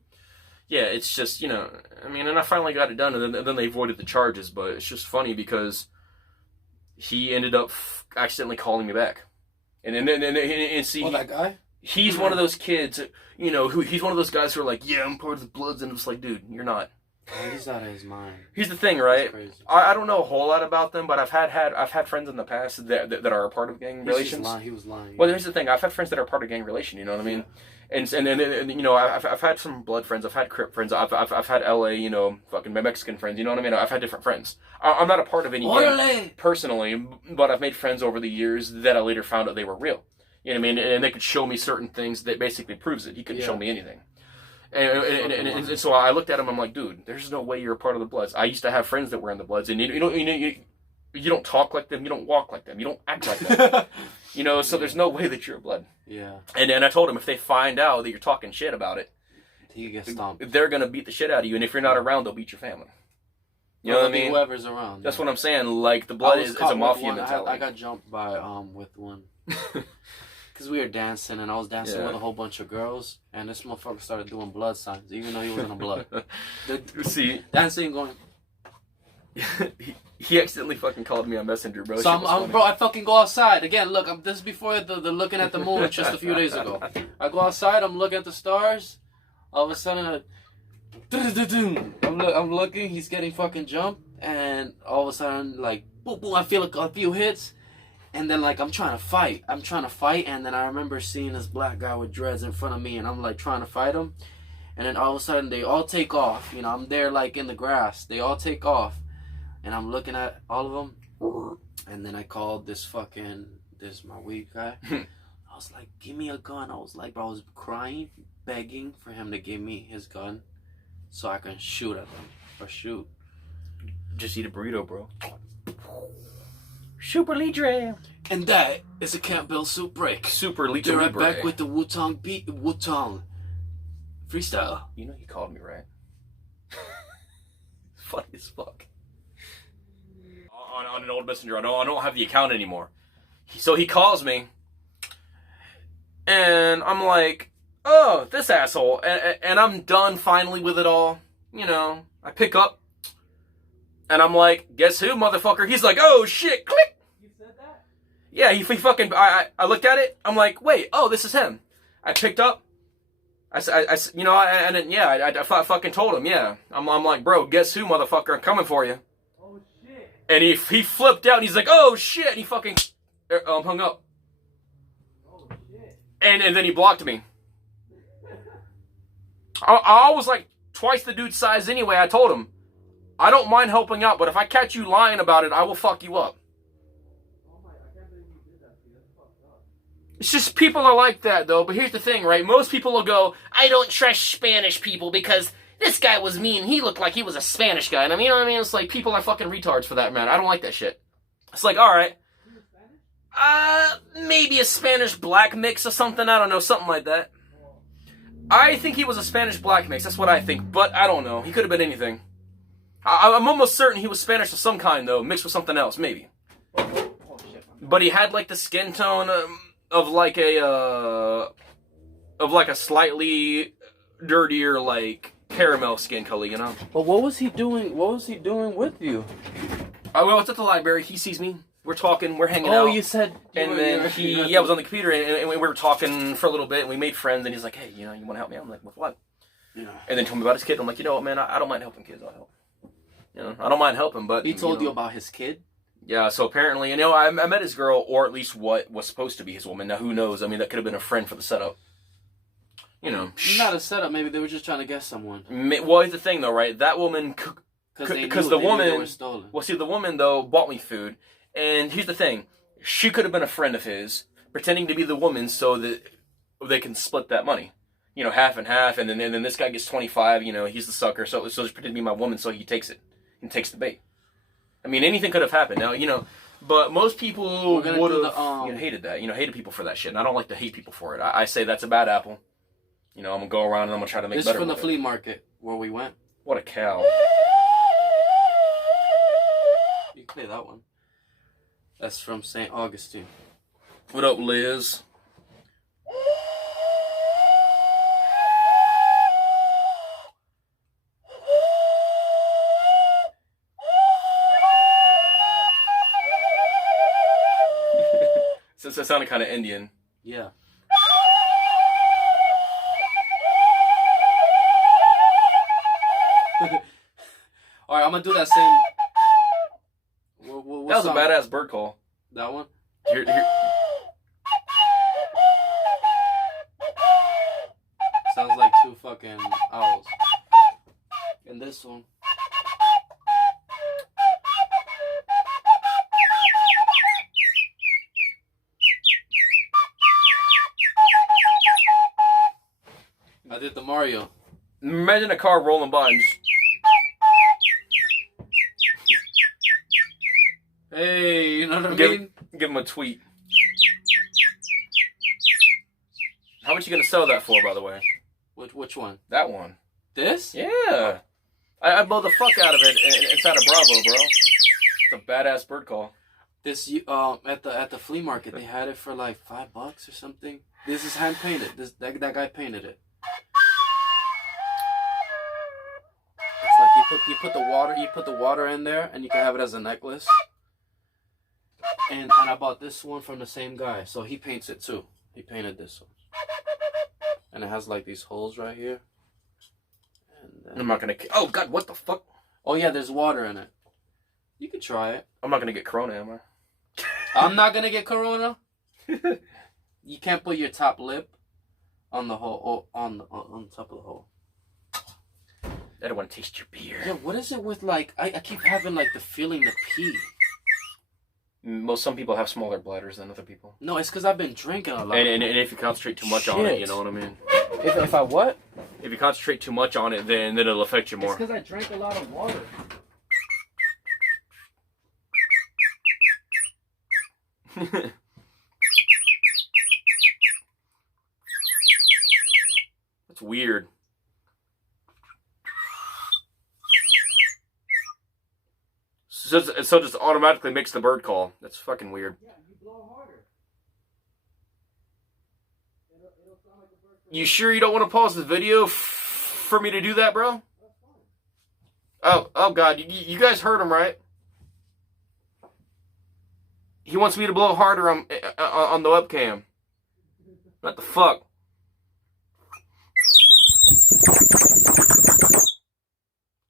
Yeah, it's just, and I finally got it done, and then they avoided the charges, but it's just funny because he ended up accidentally calling me back. And see... Oh, that guy? He's one of those kids, he's one of those guys who are like, yeah, I'm part of the Bloods, and it's like, dude, you're not. He's out of his mind. Here's the thing, right? I don't know a whole lot about them, but I've had friends in the past that are a part of gang relation. He was lying. Well, here's the thing. I've had friends that are part of gang relation. You know what I mean? And you know, I've had some blood friends, I've had Crip friends, I've had LA, you know, fucking Mexican friends, you know what I mean? I've had different friends. I'm not a part of any gang personally, but I've made friends over the years that I later found out they were real. You know what I mean? And they could show me certain things that basically proves it. He couldn't show me anything. And so I looked at him, I'm like, dude, there's no way you're a part of the Bloods. I used to have friends that were in the Bloods, and you don't talk like them, you don't walk like them, you don't act like them. You know, so there's no way that you're a Blood. Yeah. And I told him, if they find out that you're talking shit about it, you get stomped. They're going to beat the shit out of you. And if you're not around, they'll beat your family. You know what I mean? Whoever's around. That's what I'm saying. Like, the Blood is a mafia mentality. I got jumped by, with one. Because we were dancing, and I was dancing with a whole bunch of girls, and this motherfucker started doing blood signs, even though he wasn't a Blood. See? Dancing going... He accidentally fucking called me on Messenger, bro. So bro, I fucking go outside. Again, look, this is before the looking at the moon just a few days ago. I go outside, I'm looking at the stars. All of a sudden, I'm looking, he's getting fucking jumped. And all of a sudden, like, boom, boom, I feel a few hits. And then, like, I'm trying to fight. And then I remember seeing this black guy with dreads in front of me. And I'm, like, trying to fight him. And then all of a sudden, they all take off. You know, I'm there, like, in the grass. They all take off. And I'm looking at all of them, and then I called this my weed guy. I was like, give me a gun. I was crying, begging for him to give me his gun so I can shoot at them, or shoot. Just eat a burrito, bro. Super Libre. And that is a Campbell soup break. Super Libre. Right back with the Wu-Tang beat, Wu-Tang freestyle. You know he called me, right? Funny as fuck. On an old messenger. I don't have the account anymore. So he calls me, and I'm like, oh, this asshole. And I'm done finally with it all. You know, I pick up, and I'm like, guess who, motherfucker? He's like, oh, shit, click. You said that? Yeah, he fucking, I looked at it. I'm like, wait, oh, this is him. I picked up. I fucking told him, yeah. I'm like, bro, guess who, motherfucker? I'm coming for you. And he flipped out, and he's like, oh, shit, and he fucking hung up. Oh, shit. And then he blocked me. I was like twice the dude's size anyway. I told him, I don't mind helping out, but if I catch you lying about it, I will fuck you up. Oh my, I can't believe you did that to me. That's fucked up. It's just people are like that, though. But here's the thing, right? Most people will go, I don't trust Spanish people because... this guy was mean. He looked like he was a Spanish guy. And I mean, you know what I mean? It's like, people are fucking retards for that, man. I don't like that shit. It's like, alright. Maybe a Spanish black mix or something. I don't know. Something like that. I think he was a Spanish black mix. That's what I think. But I don't know. He could have been anything. I'm almost certain he was Spanish of some kind, though. Mixed with something else. Maybe. But he had, like, the skin tone of like a slightly dirtier, like... caramel skin color, you know. But what was he doing? What was he doing with you? I was at the library. He sees me. We're talking. We're hanging out. Oh, you said. And then he was on the computer, and we were talking for a little bit, and we made friends. And he's like, "Hey, you know, you want to help me?" I'm like, "With what?" Yeah. And then told me about his kid. I'm like, you know what, man? I don't mind helping kids. I'll help. You know, I don't mind helping, but he told you about his kid. Yeah. So apparently, you know, I met his girl, or at least what was supposed to be his woman. Now, who knows? I mean, that could have been a friend for the setup. You know, not a setup. Maybe they were just trying to guess someone. Well, here's the thing, though, right? That woman, because the woman, well, see, the woman though bought me food, and here's the thing: she could have been a friend of his, pretending to be the woman, so that they can split that money, you know, half and half, and then this guy gets 25. You know, he's the sucker, so just pretend to be my woman, so he takes it and takes the bait. I mean, anything could have happened. Now, you know, but most people would have hated that. You know, hated people for that shit, and I don't like to hate people for it. I say that's a bad apple. You know, I'm going to go around and I'm going to try to make better. This is from the flea market where we went. What a cow. You can play that one. That's from St. Augustine. What up, Liz? So that sounded kind of Indian. Yeah. Alright, I'm gonna do that same. That was a badass bird call. That one? Here. Sounds like two fucking owls. And this one. I did the Mario. Imagine a car rolling by and just... Hey, you know what I mean? Give him a tweet. How much you gonna sell that for, by the way? Which one? That one. This? Yeah. I blow the fuck out of it inside of Bravo, bro. It's a badass bird call. This at the flea market they had it for like $5 or something. This is hand painted. That guy painted it. It's like you put the water in there and you can have it as a necklace. And I bought this one from the same guy, so he paints it too. He painted this one. And it has like these holes right here. And I'm not gonna... Oh god, what the fuck? oh yeah, there's water in it. You can try it. I'm not gonna get corona, am I? I'm not gonna get corona. You can't put your top lip on the hole, on top of the hole. I don't want to taste your beer. Yeah, what is it with like? I keep having like the feeling to pee. Some people have smaller bladders than other people. No, it's because I've been drinking a lot. And if you concentrate too much on it, you know what I mean? If I what? If you concentrate too much on it, then it'll affect you more. It's because I drank a lot of water. That's weird. So just automatically makes the bird call. That's fucking weird. Yeah, you blow harder. It'll sound like a bird. You sure you don't want to pause the video for me to do that, bro? Oh god, you guys heard him, right? He wants me to blow harder on the webcam. What the fuck?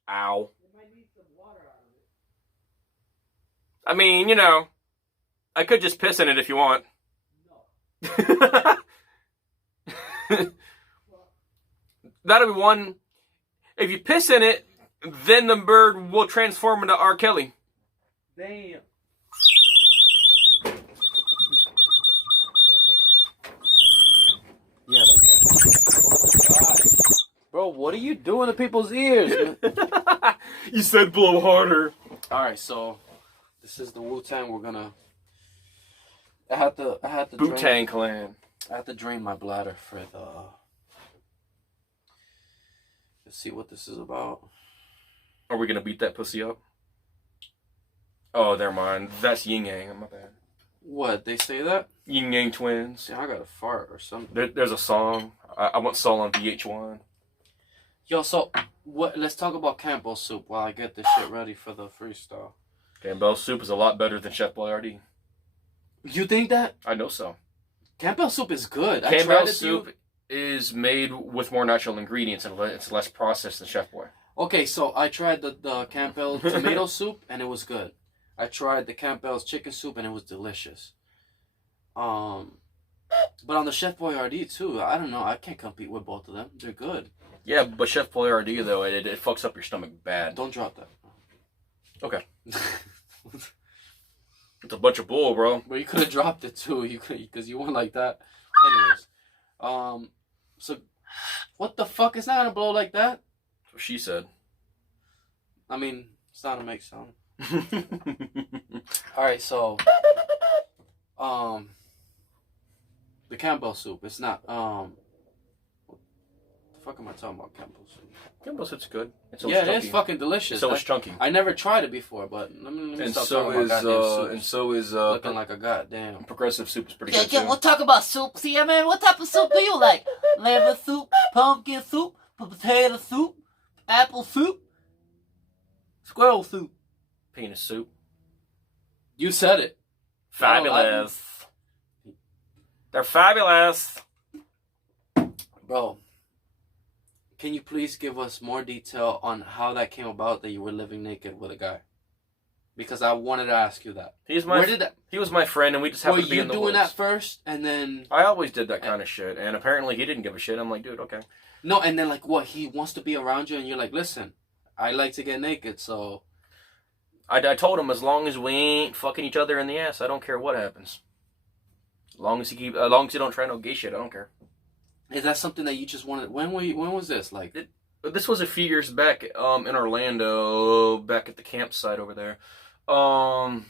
Ow. I mean, you know, I could just piss in it if you want. No. That'll be one. If you piss in it, then the bird will transform into R. Kelly. Damn. Yeah, like that. Oh, God. Bro, what are you doing to people's ears? You said blow harder. Alright, so this is the Wu-Tang. We're gonna... I had to Wu-Tang Clan. I have to drain my bladder for the... Let's see what this is about. Are we gonna beat that pussy up? Oh, never mind. That's Yin Yang. My bad. What? They say that? Yin Yang twins. See, I got a fart or something. There's a song. I once saw on VH1. Yo, so what? Let's talk about Campbell soup while I get this shit ready for the freestyle. Campbell soup is a lot better than Chef Boyardee. You think that? I know so. Campbell soup is good. Campbell soup is made with more natural ingredients and it's less processed than Chef Boy. Okay, so I tried the Campbell tomato soup and it was good. I tried the Campbell's chicken soup and it was delicious. But on the Chef Boyardee too, I don't know. I can't compete with both of them. They're good. Yeah, but Chef Boyardee though, it fucks up your stomach bad. Don't drop that. Okay. It's a bunch of bull, bro. But you could have dropped it too. You could, because you went like that. Anyways, so what the fuck? It's not gonna blow like that. That's what she said. I mean, it's not gonna make sound. All right, so the Campbell soup. It's not what the fuck am I talking about? Campbell soup. Campbell soup's good. It's yeah, it is fucking delicious. So it's chunky. I never tried it before, but let me And stop so talking about goddamn soup. and so is Looking like a goddamn progressive soup is pretty good too. Yeah, we'll talk about soup. See, I mean, what type of soup do you like? Lemon soup, pumpkin soup, potato soup, apple soup, squirrel soup. Penis soup. You said it. Fabulous. They're fabulous. Bro, can you please give us more detail on how that came about that you were living naked with a guy? Because I wanted to ask you that. He was my friend, and we just happened to be in the woods. Were you doing that first, and then... I always did that kind of shit, and apparently he didn't give a shit. I'm like, dude, okay. No, and then like what? He wants to be around you, and you're like, listen, I like to get naked, so. I told him as long as we ain't fucking each other in the ass, I don't care what happens. As long as you don't try no gay shit, I don't care. Is that something that you just wanted? When was this? Like, this was a few years back, in Orlando, back at the campsite over there. I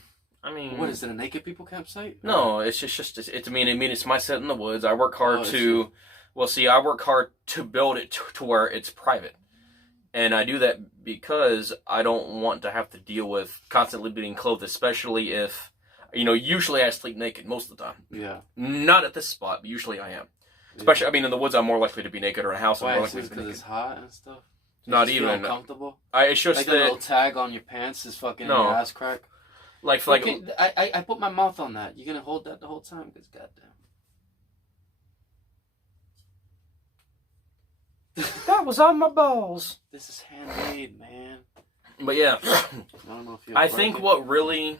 mean, what is it? A naked people campsite? No, it's just it's. I mean, it's my set in the woods. I work hard to. Well, see, I work hard to build it to where it's private. And I do that because I don't want to have to deal with constantly being clothed, especially if, usually I sleep naked most of the time. Yeah. Not at this spot, but usually I am. Especially, I mean, in the woods, I'm more likely to be naked, or in a house, I'm more likely to be naked. Because it's hot and stuff? Not even. Uncomfortable? It's just like the little tag on your pants is fucking your ass crack? Okay, I put my mouth on that. You gonna hold that the whole time? Because goddamn. That was on my balls. This is handmade, man. But yeah, I don't know if I think what really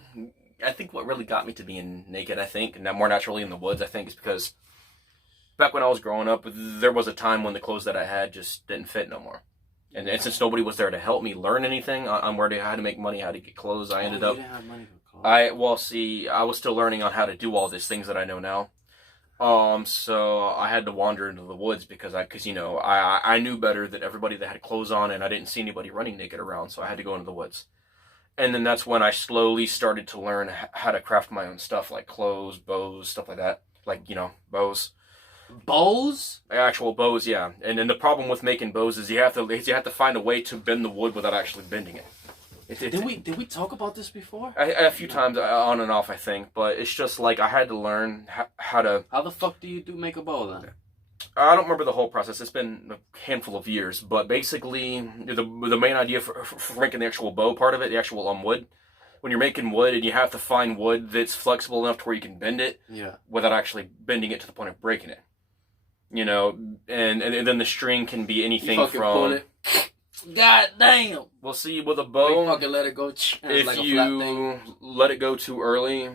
got me to being naked, and more naturally in the woods, I think, is because back when I was growing up, there was a time when the clothes that I had just didn't fit no more. And since nobody was there to help me learn anything on how to make money, how to get clothes, I ended up. You didn't have money for clothes. I was still learning on how to do all these things that I know now. So I had to wander into the woods because I knew better than everybody that had clothes on, and I didn't see anybody running naked around, so I had to go into the woods. And then that's when I slowly started to learn how to craft my own stuff, like clothes, bows, stuff like that. Like, bows. Bows? Actual bows, yeah. And then the problem with making bows is you have to find a way to bend the wood without actually bending it. Did we talk about this before? A few times on and off, I think, but it's just like I had to learn how to. How the fuck do you make a bow then? I don't remember the whole process. It's been a handful of years, but basically the main idea for making the actual bow part of it, the actual wood. When you're making wood and you have to find wood that's flexible enough to where you can bend it, without actually bending it to the point of breaking it. And then the string can be anything you from. Pull it. God damn. Well, see, with a bow, you fucking let it go. If like you let it go too early,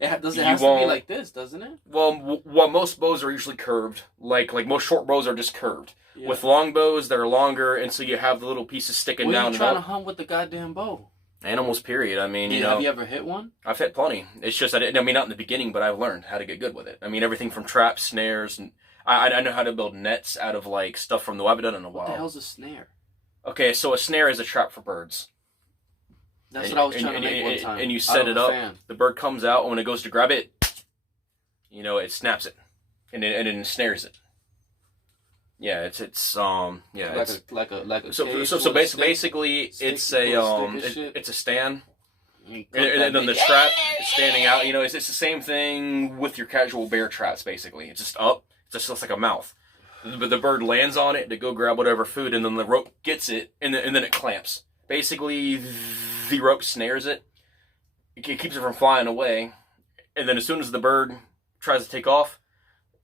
it has to be like this, doesn't it? Well, most bows are usually curved. Like most short bows are just curved. Yeah. With long bows, they're longer, and so you have the little pieces sticking down. What are you trying to hunt with the goddamn bow? Animals, period. I mean, have you ever hit one? I've hit plenty. It's just not in the beginning, but I've learned how to get good with it. I mean, everything from traps, snares, and I know how to build nets out of like stuff from I haven't done it in a while. What the hell's a snare? Okay, so a snare is a trap for birds. That's what I was trying to make one time. And you set it up. The bird comes out, and when it goes to grab it, it snaps it, and then ensnares it. Yeah, it's like a so basically it's a stand, and then the trap is standing out. It's the same thing with your casual bear traps. Basically, it's just up. It just looks like a mouth. But the bird lands on it to go grab whatever food, and then the rope gets it, and then it clamps. Basically, the rope snares it. It keeps it from flying away, and then as soon as the bird tries to take off,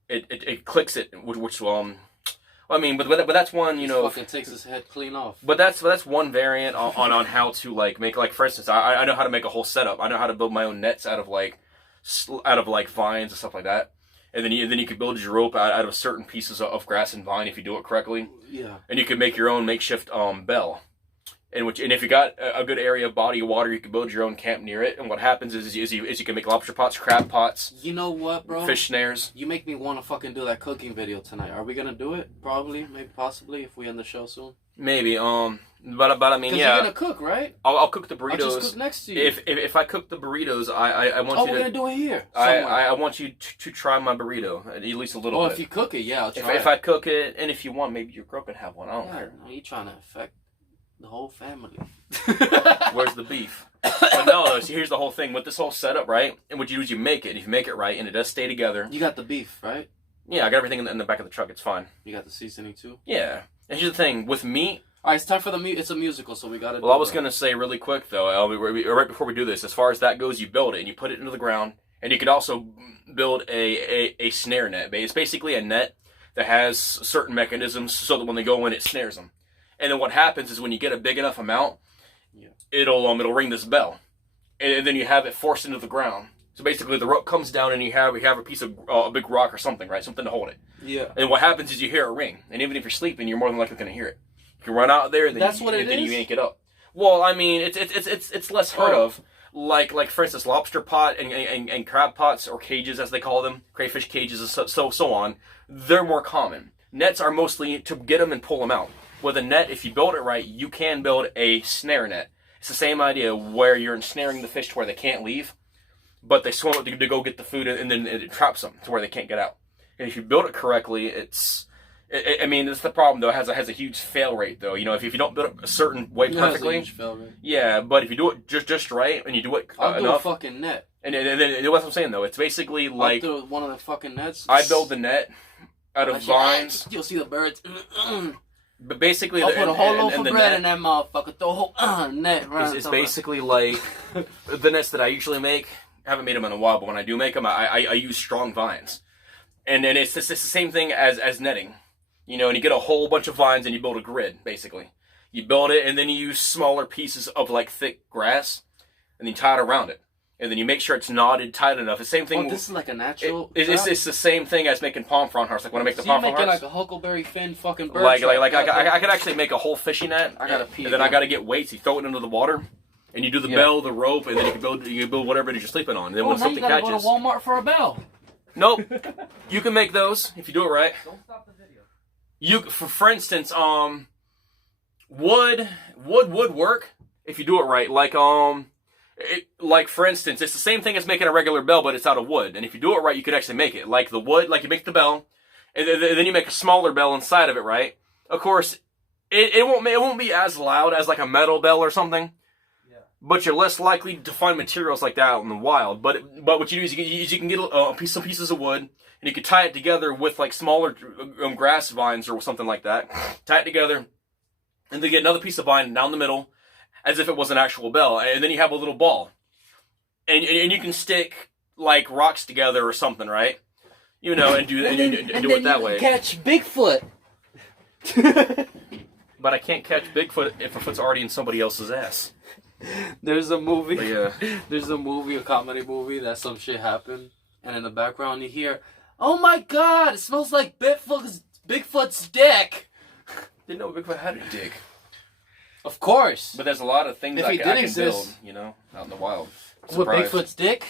it clicks it, which I mean, but that's one, fucking takes his head clean off. But that's one variant on how to make, for instance, I know how to make a whole setup. I know how to build my own nets out of vines and stuff like that. And then you could build your rope out of certain pieces of grass and vine if you do it correctly. Yeah. And you could make your own makeshift bell. And if you got a good area of body of water, you can build your own camp near it. And what happens is you can make lobster pots, crab pots. You know what, bro? Fish snares. You make me want to fucking do that cooking video tonight. Are we gonna do it? Probably, maybe, possibly, if we end the show soon. Maybe. But I mean, yeah. You're gonna cook, right? I'll cook the burritos. I'll just cook next to you. If I cook the burritos, I want you to. Oh, we're gonna do it here. I want you to try my burrito at least a little bit. Oh, if you cook it, yeah, I'll try. If I cook it, and if you want, maybe your girl can have one. I don't care. No, you trying to affect the whole family. Where's the beef? But no, so here's the whole thing with this whole setup, right? And what you do is you make it. If you make it right, and it does stay together. You got the beef, right? Yeah, I got everything in the back of the truck. It's fine. You got the seasoning too. Yeah. And here's the thing with meat. All right, it's time for it's a musical, so we got to. Well, I was gonna say really quick though, right before we do this, as far as that goes, you build it and you put it into the ground, and you could also build a snare net. It's basically a net that has certain mechanisms so that when they go in, it snares them. And then what happens is when you get a big enough amount, it'll ring this bell, and then you have it forced into the ground. So basically, the rope comes down, and you have a piece of a big rock or something, right? Something to hold it. Yeah. And what happens is you hear a ring, and even if you're sleeping, you're more than likely going to hear it. You can run out there, and then you yank it up. Well, I mean, it's less heard of. Like for instance, lobster pot and crab pots or cages, as they call them, crayfish cages, and so on. They're more common. Nets are mostly to get them and pull them out. With a net, if you build it right, you can build a snare net. It's the same idea where you're ensnaring the fish to where they can't leave, but they swim up to go get the food, and then it traps them to where they can't get out. And if you build it correctly, I mean, that's the problem, though. It has a huge fail rate, though. You know, if you don't build it a certain way perfectly. It has a huge fail rate. Yeah, but if you do it just right, and you do it I'll do enough. a fucking net. And what I'm saying, though, it's basically like. I'll do one of the fucking nets. I build the net out of vines. You'll see the birds. But basically. I'll put a whole loaf of bread in that motherfucker. Throw a whole net right. It's basically like the nets that I usually make. I haven't made them in a while, but when I do make them, I use strong vines. And then it's the same thing as netting. You know, and you get a whole bunch of vines and you build a grid, basically. You build it, and then you use smaller pieces of, like, thick grass, and then you tie it around it. And then you make sure it's knotted tight enough. The same thing. Oh, this is like a natural. It's the same thing as making pomfret hearts. Like when I make the pomfret hearts. You're making like a huckleberry fin fucking bird. I could actually make a whole fishing net. I gotta pee. And then I gotta get weights. You throw it into the water, and you do the bell, the rope, and then you can build whatever it is you're sleeping on. And then when something catches. Go to Walmart for a bell. Nope. You can make those if you do it right. Don't stop the video. For instance, wood would work if you do it right. Like for instance, it's the same thing as making a regular bell, but it's out of wood. And if you do it right, you could actually make it. Like the wood, like you make the bell, and then you make a smaller bell inside of it, right? Of course, it won't be as loud as like a metal bell or something. Yeah. But you're less likely to find materials like that out in the wild. But what you do is you can get some pieces of wood. And you could tie it together with like smaller grass vines or something like that. Tie it together, and then get another piece of vine down the middle, as if it was an actual bell. And then you have a little ball, and you can stick like rocks together or something, right? You know, and do it that way. Catch Bigfoot. But I can't catch Bigfoot if a foot's already in somebody else's ass. There's a movie. Yeah. There's a comedy movie that some shit happened, and in the background you hear, "Oh my God! It smells like Bigfoot's dick." Didn't know Bigfoot had a dick. Of course. But there's a lot of things I can build, you know, out in the wild. With Bigfoot's dick?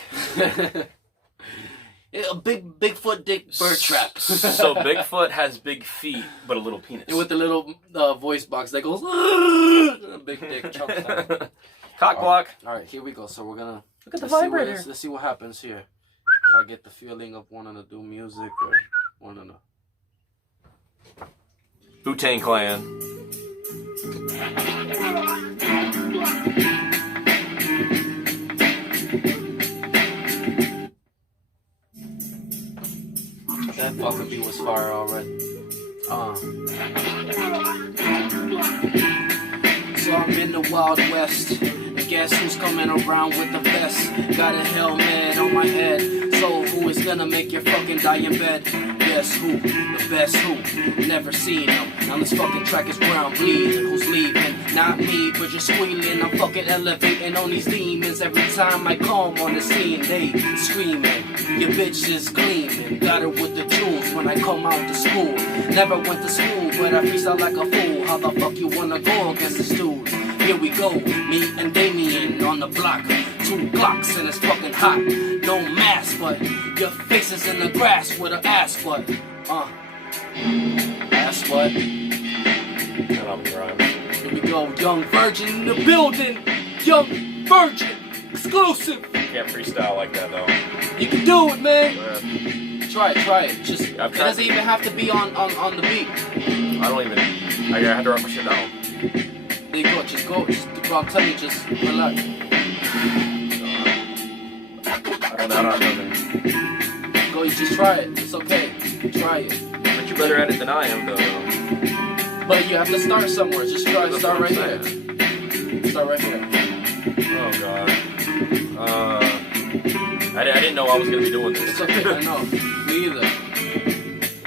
A Bigfoot dick bird trap. So Bigfoot has big feet, but a little penis. And with the little voice box that goes, a big dick chunks out. Cock block. All right, here we go. So we're gonna look at the vibrator. Let's see what happens here. If I get the feeling of wanting to do music or wanting to. Wu-Tang Clan. That fucking beat was fire already. So I'm in the Wild West. And guess who's coming around with the best? Got a helmet on my head. So who is gonna make your fucking die in bed? Guess who? The best who? Never seen him. On this fucking track is where I'm bleeding. Who's leaving? Not me, but you're squealing. I'm fucking elevating on these demons. Every time I come on the scene, they screaming. Your bitch is gleaming. Got her with the jewels when I come out to school. Never went to school, but I freestyle like a fool. How the fuck you wanna go against the stools? Here we go, me and Damien on the block. 2 Glocks and it's fucking hot. No mask, but your face is in the grass with an ass butt. Ass butt. Here we go, young virgin in the building. Young virgin, exclusive. Can't freestyle like that though. You can do it, man. Try it. Just it doesn't even have to be on the beat. I don't even. I have to write my shit down. There you go. Just go. I'm telling you, just relax. I don't know nothing. Go. You just try it. It's okay. Try it. But you're better at it than I am, though. But you have to start somewhere. Just try. Start right here. Start right here. Oh God. I didn't know I was gonna be doing this. It's okay. I know. Me either.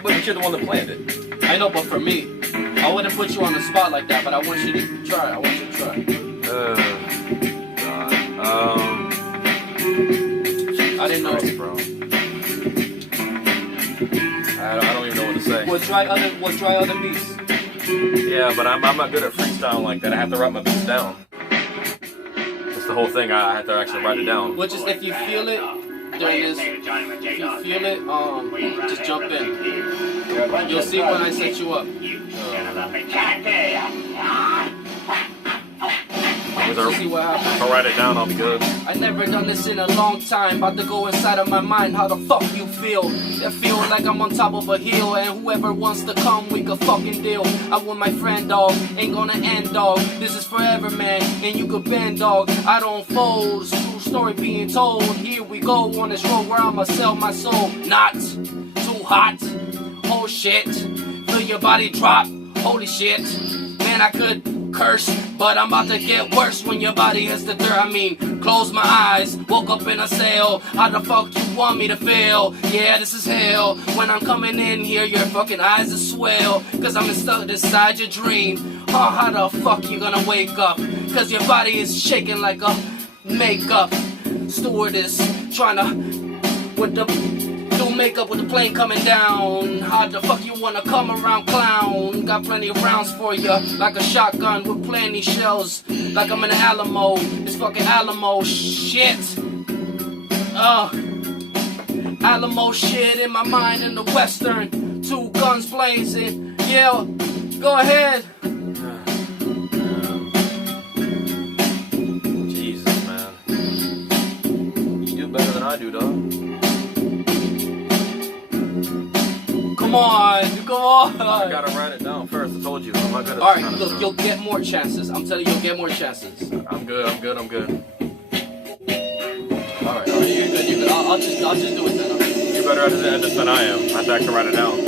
But you're the one that planned it. I know, but for me, I wouldn't put you on the spot like that. But I want you to try. I want you to try. God. I say no. Christ, bro. I don't even know what to say. We'll try other beats. Yeah, but I'm not good at freestyling like that. I have to write my beats down. That's the whole thing. I have to actually write it down. Which is, if you feel it during this, if you feel it, just jump in. You'll see when I set you up. See what happens. If I write it down, I'll be good. I never done this in a long time. About to go inside of my mind. How the fuck you feel? I feel like I'm on top of a hill, and whoever wants to come, we could fucking deal. I want my friend, dog. Ain't gonna end, dog. This is forever, man. And you could bend, dog. I don't fold. True story being told. Here we go on this road where I'ma sell my soul. Not too hot. Oh shit. Feel your body drop. Holy shit. Man, I could curse, but I'm about to get worse when your body hits the dirt. I mean, close my eyes, woke up in a cell. How the fuck you want me to feel? Yeah, this is hell. When I'm coming in here, your fucking eyes are swell. Cause I'm stuck inside your dream. Oh, how the fuck you gonna wake up? Cause your body is shaking like a makeup stewardess trying to, with the do makeup with the plane coming down. How the fuck you wanna come around, clown? Got plenty of rounds for ya, like a shotgun with plenty shells. Like I'm in an Alamo, it's fucking Alamo shit. Alamo shit in my mind in the western. 2 guns blazing, yeah, go ahead. Jesus, man. You do better than I do, dog. Come on. I gotta write it down first. I told you. I'm not good at Alright, look, you'll get more chances. I'm telling you, you'll get more chances. I'm good. Alright, you're good. I'll just do it then. You're better at this than I am. I have to actually write it down.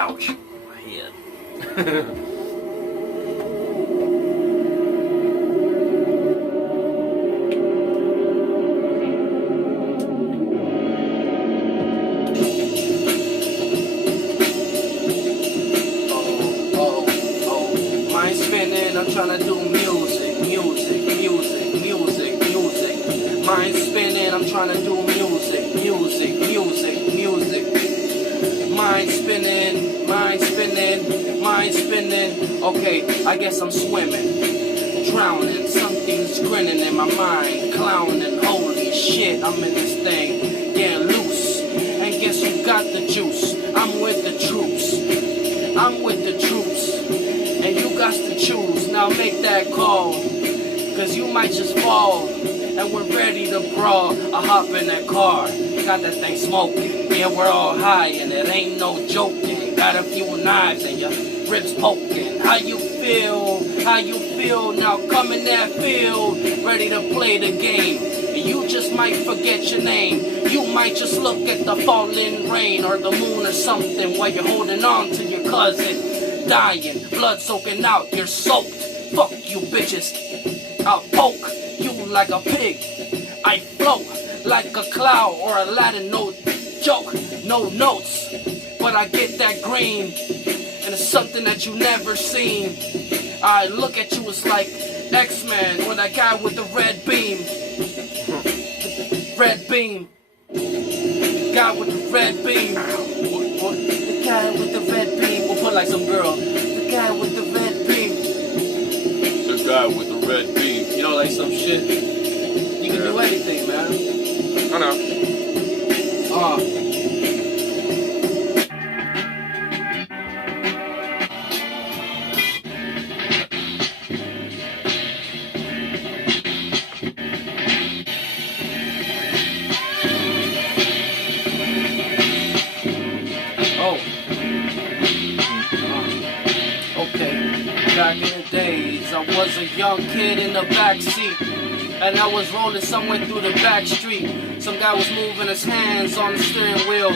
Ouch. My head. I'm trying to do music. Mind spinning, I'm trying to do music. Mind spinning. Okay, I guess I'm swimming, drowning. Something's grinning in my mind, clowning. Holy shit, I'm in this thing, getting loose. And guess who got the juice? I'm with the troops. And you got to choose, now make that call. Cause you might just fall, and we're ready to brawl. I hop in that car, got that thing smoking. Yeah, we're all high, and it ain't no joking. Got a few knives, and your ribs poking. How you feel? Now come in that field, ready to play the game. And you just might forget your name. You might just look at the falling rain, or the moon or something, while you're holding on to your cousin. Dying, blood soaking out, you're soaked. Fuck you bitches, I'll poke you like a pig. I float like a cloud or a Latin note joke. No notes, but I get that green, and it's something that you never seen. I look at you, it's like X-Men with that guy with the red beam. Red beam. Guy with the red beam. The guy with the red beam. We'll put like some girl. The guy with the red beam. The guy with the red beam. You know, like some shit. You can do anything, man. I know. Back in the days, I was a young kid in the back seat, and I was rolling somewhere through the back street. Some guy was moving his hands on the steering wheel.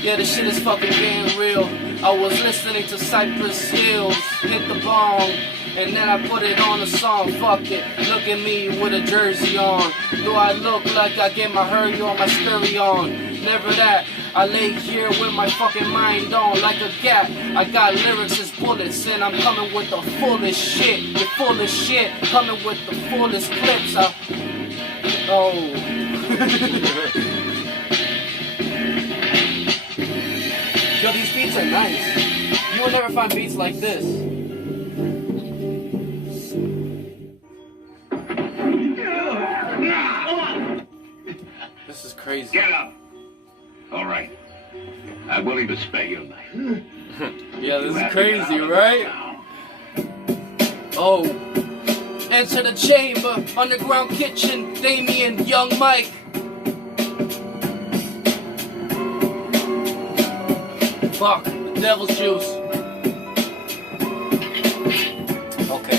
Yeah, this shit is fucking getting real. I was listening to Cypress Hills, hit the bong, and then I put it on a song. Fuck it, look at me with a jersey on. Do I look like I get my hurry on my scurry on? Never that. I lay here with my fucking mind on like a gat. I got lyrics as bullets and I'm coming with the fullest shit. You're full of shit, coming with the fullest clips. Oh. Yo, these beats are nice. You will never find beats like this. This is crazy. Get up! All right. I'm willing to spare your life. Yeah, this is crazy, right? Oh. Enter the chamber, underground kitchen, Damien, young Mike. Fuck, the devil's juice. Okay.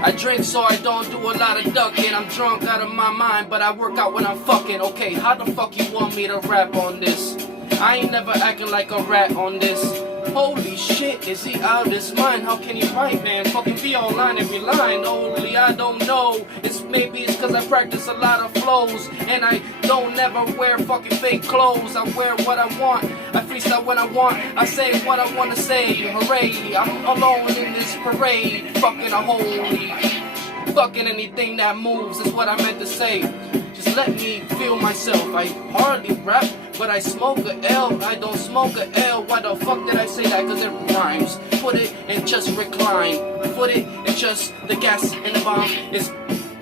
I drink so I don't do a lot of ducking. I'm drunk out of my mind, but I work out when I'm fucking. Okay, how the fuck you want me to rap on this? I ain't never acting like a rat on this. Holy shit, is he out of his mind? How can he write, man? Fucking be online every line. Holy, I don't know. Maybe it's cause I practice a lot of flows. And I don't never wear fucking fake clothes. I wear what I want. I freestyle when I want. I say what I want to say. Hooray, I'm alone in this parade. Fucking a holy. Fucking anything that moves is what I meant to say. Just let me feel myself. I hardly rap, but I smoke a L. I don't smoke a L. Why the fuck did I say that? Cause it rhymes. Put it and just recline. Put it and just the gas and the bomb is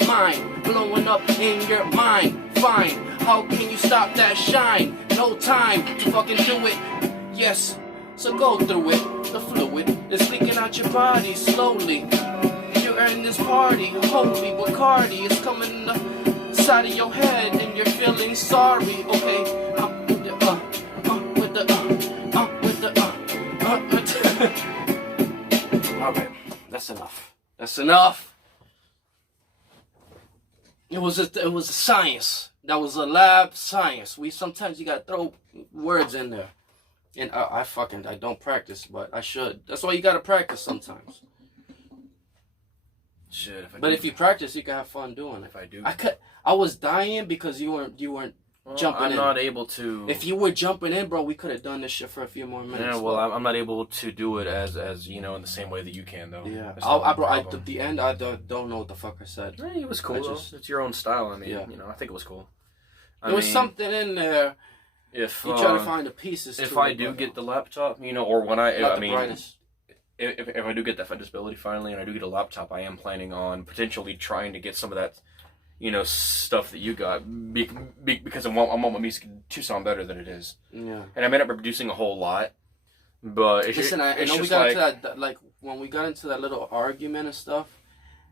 mine. Blowing up in your mind. Fine. How can you stop that shine? No time to fucking do it. Yes. So go through it. The fluid is leaking out your body slowly. You're in this party. Holy Bacardi is coming in the side of your head and you're feeling sorry. Okay. Alright, that's enough. That's enough. It was a science. That was a lab science. Sometimes you gotta throw words in there. And I don't practice, but I should. That's why you gotta practice sometimes. Shit, if you practice, you can have fun doing it. If I do, I was dying because you weren't jumping in. I'm not able to. If you were jumping in, bro, we could have done this shit for a few more minutes. Yeah, well, I'm not able to do it as you know, in the same way that you can, though. Yeah, at the end, I don't know what the fuck I said. Yeah, it was cool. It's your own style. I mean, yeah. I think it was cool. There was something in there. If you try to find the pieces. If I do get the laptop, or when brightest. If I do get that disability finally, and I do get a laptop, I am planning on potentially trying to get some of that, stuff that you got, because I want my music to sound better than it is. Yeah. And I may not be producing a whole lot, but listen, I know we got into that, like when we got into that little argument and stuff.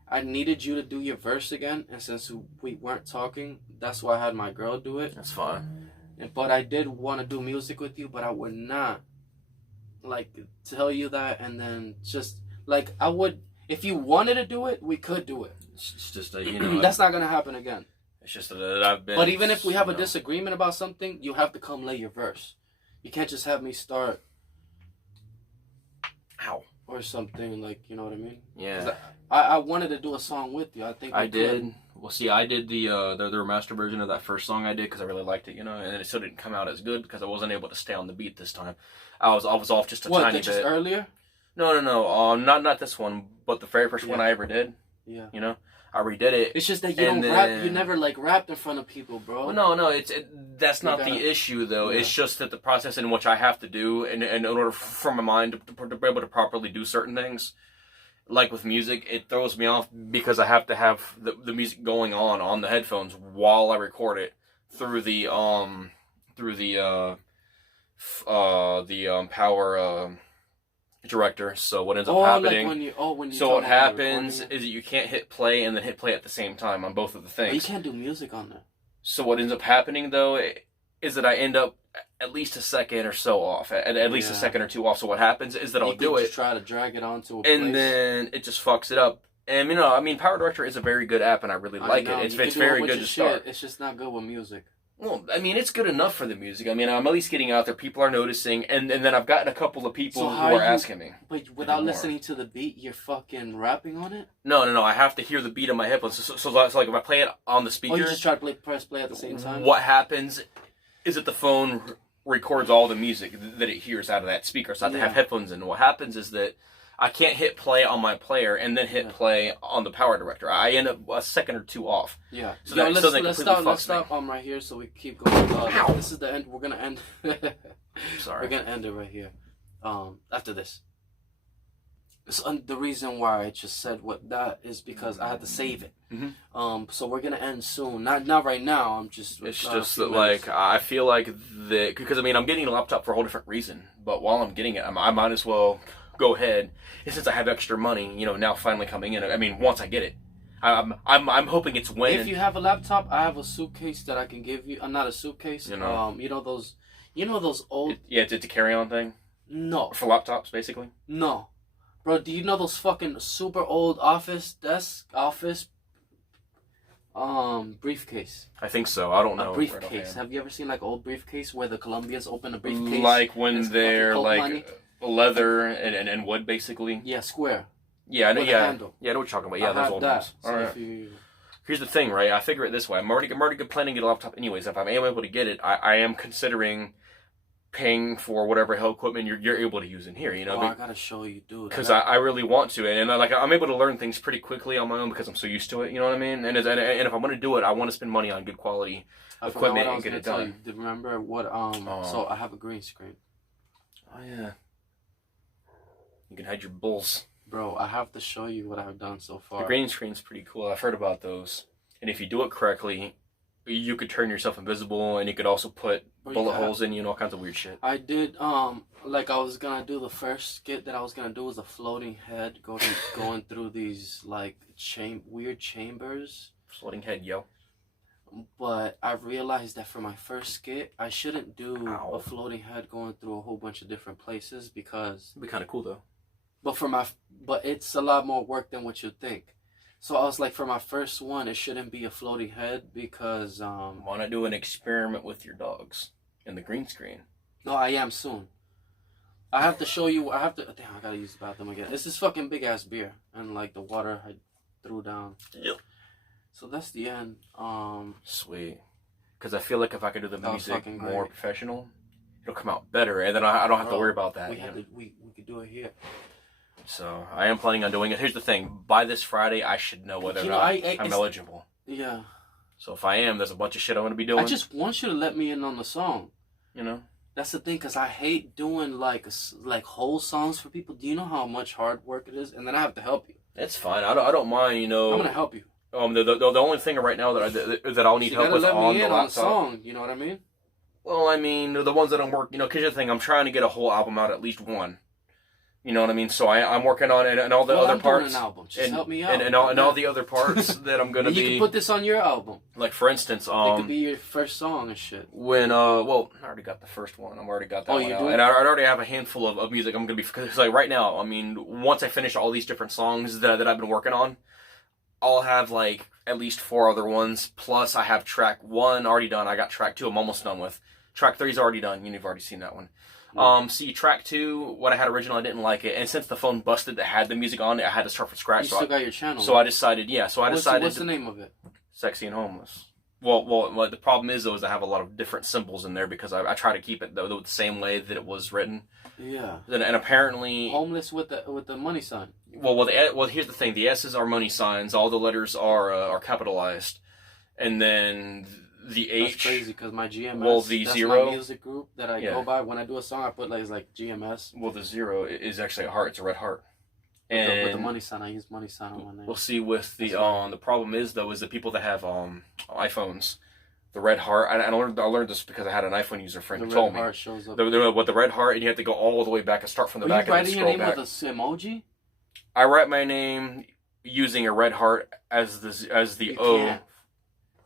I needed you to do your verse again, and since we weren't talking, that's why I had my girl do it. That's fine. But I did want to do music with you, but I would not tell you that, and then just I would, if you wanted to do it, we could do it. It's just that's not gonna happen again. It's just that I've been. But even if we have a disagreement about something, you have to come lay your verse. You can't just have me start. Ow. Or something you know what I mean? Yeah. I wanted to do a song with you. I think I did. Well, see, I did the remastered version of that first song I did because I really liked it, and it still didn't come out as good because I wasn't able to stay on the beat this time. I was off just a tiny bit. Just earlier? No. Not this one, but the very first one I ever did. Yeah. I redid it. It's just that you don't rap. You never rapped in front of people, bro. Well, no. That's not the issue though. Yeah. It's just that the process in which I have to do, in order for my mind to be able to properly do certain things. Like with music, it throws me off because I have to have the music going on the headphones while I record it through the power director. So what ends up happening? What happens is that you can't hit play and then hit play at the same time on both of the things. But you can't do music on there. So what ends up happening though is that I end up at least a second or so off, at least a second or two off. So what happens is that I'll do it, just try to drag it onto a place, and then it just fucks it up. And Power Director is a very good app, and I really like it. It's very good to start. It's just not good with music. Well, I mean, it's good enough for the music. I mean, I'm at least getting out there. People are noticing, and then I've gotten a couple of people who are asking me. But without listening to the beat, you're fucking rapping on it? No. I have to hear the beat on my headphones. So like if I play it on the speaker... Oh, you just try to press play at the same time? What happens is that the phone records all the music that it hears out of that speaker. So I have to have headphones in. What happens is that I can't hit play on my player and then hit play on the power director. I end up a second or two off. Yeah. So let's stop right here so we keep going. This is the end. We're gonna end. Sorry. We're gonna end it right here. After this. So, the reason why I just said what that is because I had to save it. Mm-hmm. So we're gonna end soon. Not right now. I'm just. It's just that like I feel like that because I mean I'm getting a laptop for a whole different reason. But while I'm getting it, I might as well go ahead. And since I have extra money, now finally coming in. I mean, once I get it, I'm hoping it's when. If you have a laptop, I have a suitcase that I can give you. Not a suitcase. You know those old. It's a carry-on thing. No. For laptops, basically. No, bro. Do you know those fucking super old office briefcase? I think so. I don't know. A briefcase. Have you ever seen like old briefcase where the Colombians open a briefcase? Like when they're like. Money? Leather and wood, basically. Yeah, square. Yeah, I know. With Yeah, a handle. Yeah, I know what you're talking about. Yeah, those old ones. So all right. Here's the thing, right? I figure it this way. I'm already planning to get a laptop anyways. If I'm able to get it, I am considering paying for whatever hell equipment you're able to use in here. I gotta show you, dude. Because I really want to, and I'm able to learn things pretty quickly on my own because I'm so used to it. You know what I mean? And if I'm gonna do it, I want to spend money on good quality equipment and get it done. Remember what? So I have a green screen. Oh yeah. You can hide your bulls. Bro, I have to show you what I've done so far. The green screen's pretty cool. I've heard about those. And if you do it correctly, you could turn yourself invisible, and you could also put bullet holes in you and all kinds of weird shit. I did, like I was gonna do the first skit that I was gonna do was a floating head going through these, like, weird chambers. Floating head, yo. But I realized that for my first skit, I shouldn't do a floating head going through a whole bunch of different places because... It'd be kind of cool, though. But it's a lot more work than what you think. So I was like, for my first one, it shouldn't be a floating head because... Want to do an experiment with your dogs in the green screen? No, I am soon. I have to show you... Damn, I gotta use the bathroom again. This is fucking big-ass beer. And, like, the water I threw down. Yep. So that's the end. Sweet. Because I feel like if I could do the music more professional, it'll come out better. And then I don't have to worry about that. We could do it here. So I am planning on doing it. Here's the thing: by this Friday, I should know whether or not I'm eligible. Yeah. So if I am, there's a bunch of shit I'm gonna be doing. I just want you to let me in on the song. That's the thing, because I hate doing like whole songs for people. Do you know how much hard work it is? And then I have to help you. It's fine. I don't mind. I'm gonna help you. The only thing right now that I'll need help with on the laptop. Song, you know what I mean? Well, I mean the ones that I'm working. Because the thing, I'm trying to get a whole album out, at least one. You know what I mean? So I'm working on it and all the other parts. Doing an album. Just help me out. And all the other parts that I'm gonna be. You can put this on your album. Like for instance, it could be your first song and shit. When well, I already got the first one. I've already got that one out. And I already have a handful of music I'm gonna be because like right now. I mean, once I finish all these different songs that I've been working on, I'll have like at least 4 other ones. Plus, I have track 1 already done. I got track 2. I'm almost done with. Track 3 is already done. You've already seen that one. See, track 2, what I had originally, I didn't like it, and since the phone busted that had the music on it, I had to start from scratch. You still got your channel. So I decided, What's the name of it? Sexy and Homeless. Well, the problem is, though, is I have a lot of different symbols in there because I try to keep it the same way that it was written. Yeah. And apparently... Homeless with the money sign. Well, here's the thing. The S's are money signs. All the letters are capitalized. And then... The H. That's crazy because my GMS. Well, the 0. My music group that I go by when I do a song. I put like GMS. Well, the 0 is actually a heart. It's a red heart. And with the money sign, I use money sign on my name. We'll see with the the problem is though is the people that have iPhones, the red heart. I learned this because I had an iPhone user friend who told me. The red heart shows up. With the red heart, and you have to go all the way back and start from the back. Are you writing your name with an emoji? I write my name using a red heart as the O. Can't.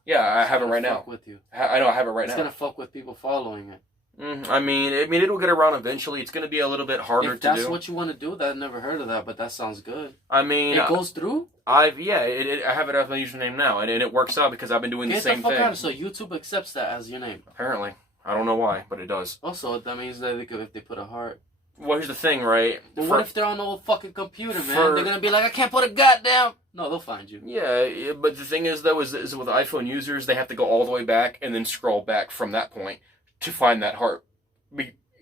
Yeah, I have it right now. With you. I know I have it right now. It's gonna fuck with people following it. I mean, it'll get around eventually. It's going to be a little bit harder to do. If that's what you want to do, I've never heard of that, but that sounds good. I mean, it goes through. I have it as my username now, and it works out because I've been doing the same thing. Out. So YouTube accepts that as your name. Apparently, I don't know why, but it does. Also, that means that if they put a heart. Well, here's the thing, right? Well, what if they're on the old fucking computer, man? They're gonna be like, I can't put a goddamn. No, they'll find you. Yeah, but the thing is, though, is with iPhone users, they have to go all the way back and then scroll back from that point to find that heart.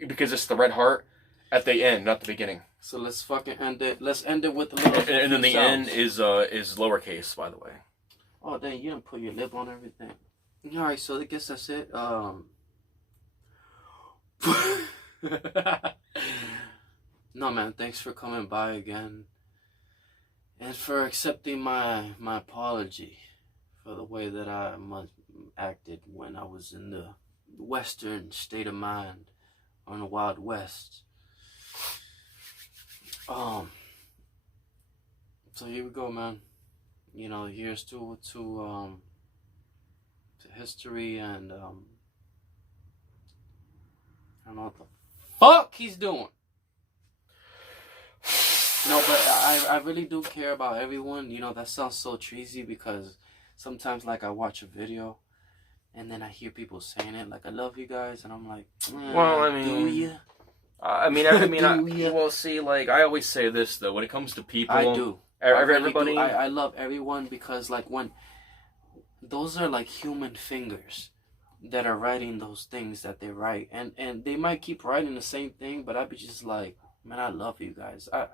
Because it's the red heart at the end, not the beginning. So let's fucking end it. Let's end it with the little. And then the end is lowercase, by the way. Oh dang! You didn't put your lip on everything. All right, so I guess that's it. No man, thanks for coming by again, and for accepting my apology for the way that I acted when I was in the Western state of mind. On the Wild West. So here we go, man. You know, here's to history and I don't know what the fuck he's doing. No, but I really do care about everyone. You know, that sounds so cheesy because sometimes like I watch a video and then I hear people saying it like, I love you guys. And I'm like, well, I mean, do you? Well, see, like, I always say this, though. When it comes to people... I do. Everybody... I love everyone because, like, when... Those are, like, human fingers that are writing those things that they write. And they might keep writing the same thing, but I'd be just like, man, I love you guys. I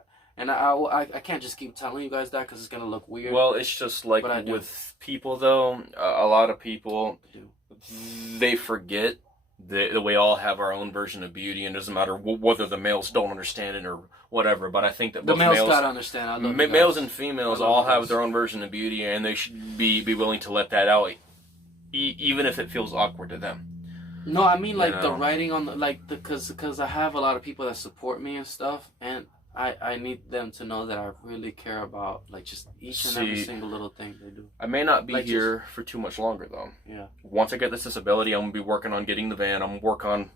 can't just keep telling you guys that because it's going to look weird. Well, it's just like with people, though, a lot of people, they forget that we all have our own version of beauty, and it doesn't matter whether the males don't understand it or whatever, but I think that the males gotta understand. I love males and females all have their own version of beauty, and they should be willing to let that out, even if it feels awkward to them. No, I mean, like, the writing on the, like, because I have a lot of people that support me and stuff, and I need them to know that I really care about, like, just each and every single little thing they do. I may not be here for too much longer, though. Yeah. Once I get this disability, I'm going to be working on getting the van. I'm going to work on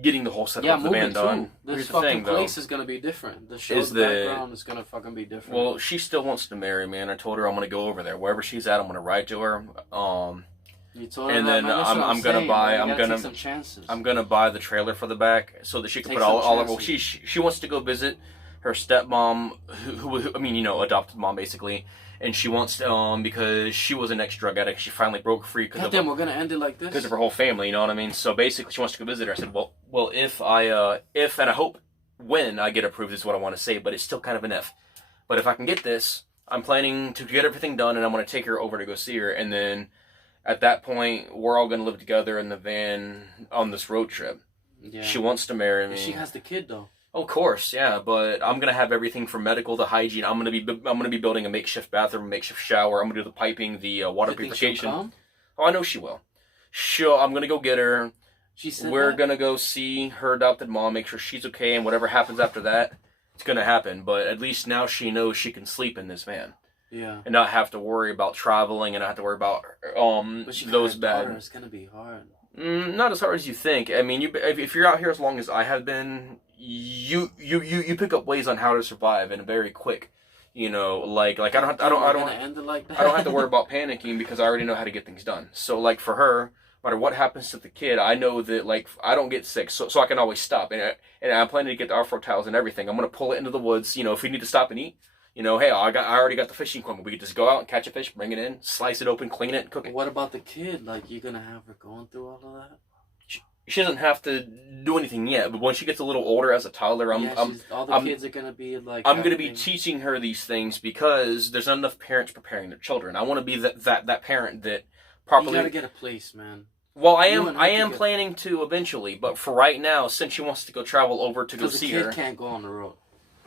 getting the whole setup of the van done. This fucking place is going to be different. The show's background is going to fucking be different. Well, she still wants to marry me, and I told her I'm going to go over there. Wherever she's at, I'm going to write to her. You told her and then I'm gonna buy the trailer for the back so that she can put all of. Well, she wants to go visit her stepmom, who I mean, you know, adopted mom basically, and she wants to because she was an ex-drug addict. She finally broke free we're gonna end it like this because of her whole family. You know what I mean? So basically, she wants to go visit her. I said, well, if and I hope when I get approved is what I want to say, but it's still kind of an if. But if I can get this, I'm planning to get everything done, and I'm gonna take her over to go see her, and then. At that point, we're all going to live together in the van on this road trip. Yeah. She wants to marry me. She has the kid, though. Of course, yeah. But I'm going to have everything from medical to hygiene. I'm going to be building a makeshift bathroom, a makeshift shower. I'm going to do the piping, the water purification. Come? Oh, I know she will. I'm going to go get her. We're going to go see her adopted mom, make sure she's okay, and whatever happens after that, it's going to happen. But at least now she knows she can sleep in this van. Yeah. And not have to worry about traveling and not have to worry about those bad. It's gonna be hard. Not as hard as you think. I mean, if you're out here as long as I have been, you pick up ways on how to survive and very quick. You know, like I don't have to worry about panicking because I already know how to get things done. So like for her, no matter what happens to the kid, I know that like I don't get sick, so I can always stop. And I'm planning to get the off-road towels and everything. I'm gonna pull it into the woods. You know, if we need to stop and eat. You know, hey, I already got the fishing equipment. We could just go out and catch a fish, bring it in, slice it open, clean it, and cook it. What about the kid? Like, you're gonna have her going through all of that? She doesn't have to do anything yet, but when she gets a little older as a toddler, kids are gonna be like. I'm gonna be teaching her these things because there's not enough parents preparing their children. I want to be that parent that properly. You gotta get a place, man. Well, I am planning to eventually, but for right now, since she wants to go travel over to go see her, the kid can't go on the road.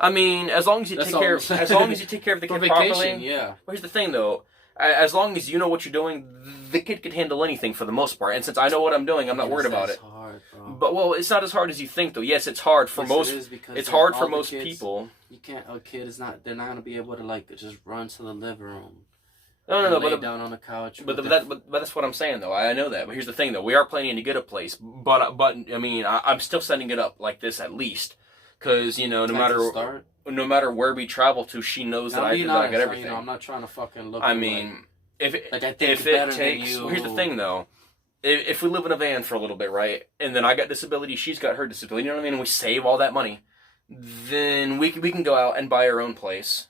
I mean, as long as you take care of the kid properly. Yeah. Well, here's the thing, though. As long as you know what you're doing, the kid can handle anything for the most part. And since I know what I'm doing, I'm not worried about it. It's hard, bro. But it's not as hard as you think, though. Yes, it's hard for most. It's hard for most people. You can't. A kid is not. They're not gonna be able to like just run to the living room No, lay down on the couch. But that's what I'm saying, though. I know that. But here's the thing, though. We are planning to get a place. But I mean, I'm still setting it up like this at least. Because, you know, no matter where we travel to, she knows that I got everything. You know, I'm not trying to fucking look. I mean, if it takes... Well, here's the thing, though. If we live in a van for a little bit, right? And then I got disability, she's got her disability, you know what I mean? And we save all that money. Then we can go out and buy our own place.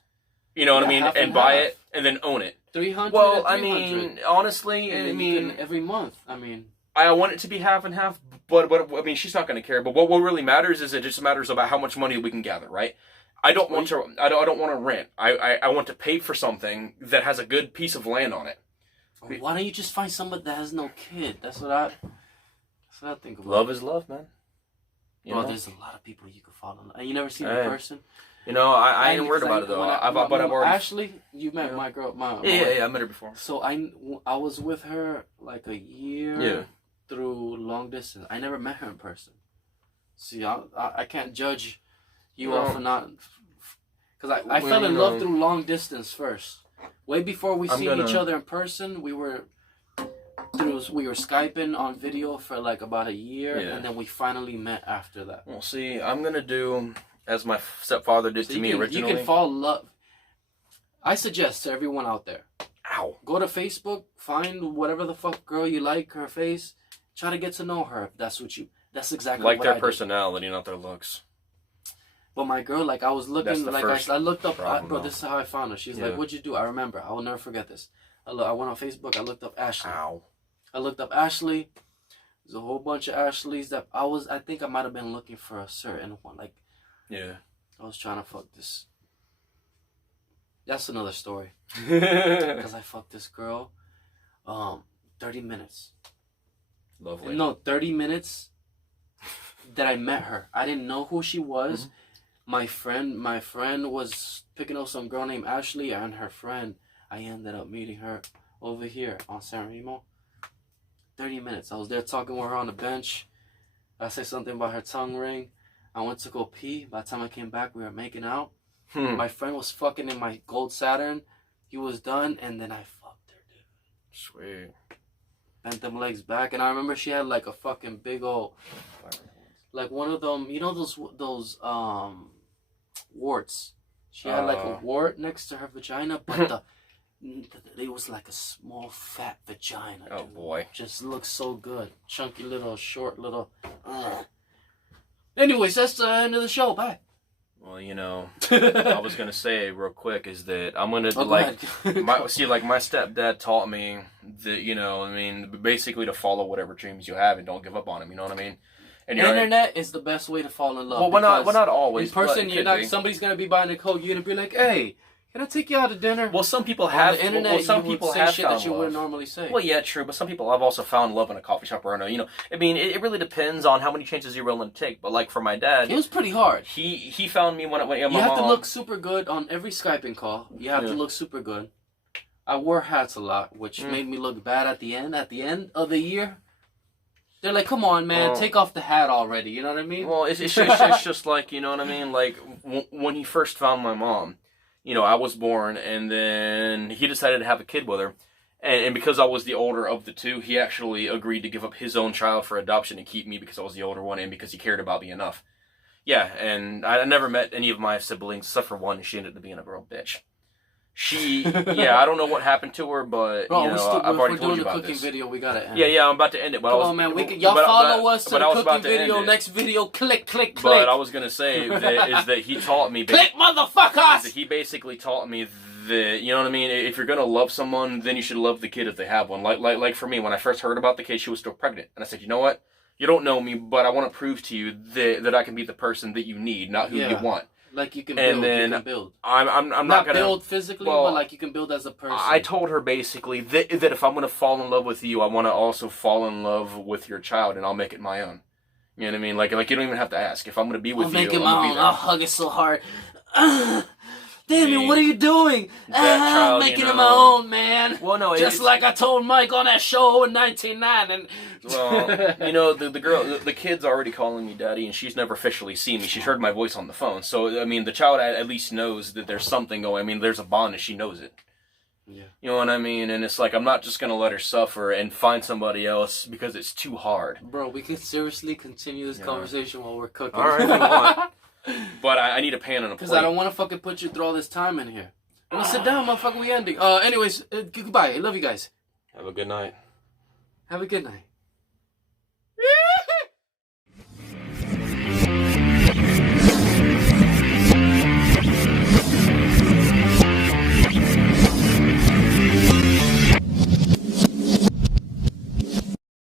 You know what I mean? And buy it and then own it. 300. Well, I mean, honestly, I mean, every month. I mean, I want it to be half and half, but I mean, she's not going to care. But what really matters is it just matters about how much money we can gather, right? I don't want to rent. I want to pay for something that has a good piece of land on it. Why don't you just find somebody that has no kid? That's what I think about. Love is love, man. Well, there's a lot of people you could fall in love. And you never seen the person. You know, I ain't worried about it, though. I've already... Ashley, you met my girl. Yeah, I met her before. So I was with her like a year through long distance. I never met her in person. See, I can't judge you off for not... Because I fell in love through long distance first. Way before we seen each other in person, we were Skyping on video for like about a year, and then we finally met after that. Well, see, I'm going to do... as my stepfather did to me originally. You can fall in love. I suggest to everyone out there. Ow. Go to Facebook, find whatever the fuck girl you like, her face. Try to get to know her. That's exactly like what their I personality, not their looks. But my girl, like I was looking, like I looked up, bro, though. this is how I found her. She's like, what'd you do? I remember. I will never forget this. I went on Facebook, I looked up Ashley. Ow. I looked up Ashley. There's a whole bunch of Ashleys that I think I might have been looking for a certain one. Like, yeah. I was trying to fuck this. That's another story. Because I fucked this girl. 30 minutes. Lovely. No, 30 minutes that I met her. I didn't know who she was. Mm-hmm. My friend was picking up some girl named Ashley and her friend. I ended up meeting her over here on San Remo. 30 minutes. I was there talking with her on the bench. I said something about her tongue ring. I went to go pee. By the time I came back, we were making out. My friend was fucking in my gold Saturn. He was done, and then I fucked her, dude. Sweet. Bent them legs back, and I remember she had like a fucking big old, like one of them. You know those warts. She had like a wart next to her vagina, but it was like a small fat vagina. Oh dude. Boy! Just looks so good. Chunky little, short little. Anyways, that's the end of the show. Bye. Well, you know, I was gonna say real quick is that I'm gonna my stepdad taught me that, you know, I mean, basically to follow whatever dreams you have and don't give up on them. You know what I mean? And the internet is the best way to fall in love. Well, not always. In person, you're not. Somebody's gonna be buying a Coke. You're gonna be like, "Hey, can I take you out to dinner?" Well, some people have. On the internet, well, some people have shit found that you love. wouldn't normally say. Well, yeah, true. But some people have also found love in a coffee shop or you know. I mean, it really depends on how many chances you're willing to take. But like for my dad, it was pretty hard. He found me when my you mom. have to look super good on every Skyping call. You have to look super good. I wore hats a lot, which made me look bad at the end. At the end of the year, they're like, "Come on, man, take off the hat already." You know what I mean? Well, it's just like, you know what I mean. Like when he first found my mom. You know, I was born, and then he decided to have a kid with her. And because I was the older of the two, he actually agreed to give up his own child for adoption and keep me because I was the older one and because he cared about me enough. Yeah, and I never met any of my siblings except for one, and she ended up being a real bitch. I don't know what happened to her, but bro, you know, I've already told you about this. We're doing the cooking video. We gotta end. Yeah, I'm about to end it. But Come on, man. Y'all follow us to the cooking video. Next video, click. But I was gonna say that he taught me. Click, motherfuckers! He basically taught me that, you know what I mean. If you're gonna love someone, then you should love the kid if they have one. Like for me, when I first heard about the kid, she was still pregnant, and I said, you know what? You don't know me, but I want to prove to you that I can be the person that you need, not who you want. Like you can build. And then you can build. I'm not gonna build physically, but like you can build as a person. I told her basically that if I'm gonna fall in love with you, I want to also fall in love with your child, and I'll make it my own. You know what I mean? Like you don't even have to ask. If I'm gonna be with you, make it my own. I'll hug it so hard. Damien, what are you doing? I'm making it my own, man. Well, no, just like I told Mike on that show in 1990. Well, you know, the kid's already calling me daddy, and she's never officially seen me. She's heard my voice on the phone. So, I mean, the child at least knows that there's something going. I mean, there's a bond, and she knows it. Yeah. You know what I mean? And it's like, I'm not just going to let her suffer and find somebody else because it's too hard. Bro, we could seriously continue this conversation while we're cooking. All right, if you want. But I need a pan and a plate. Because I don't want to fucking put you through all this time in here. Well, sit down, motherfucker. We ending. Anyways, goodbye. I love you guys. Have a good night. Have a good night.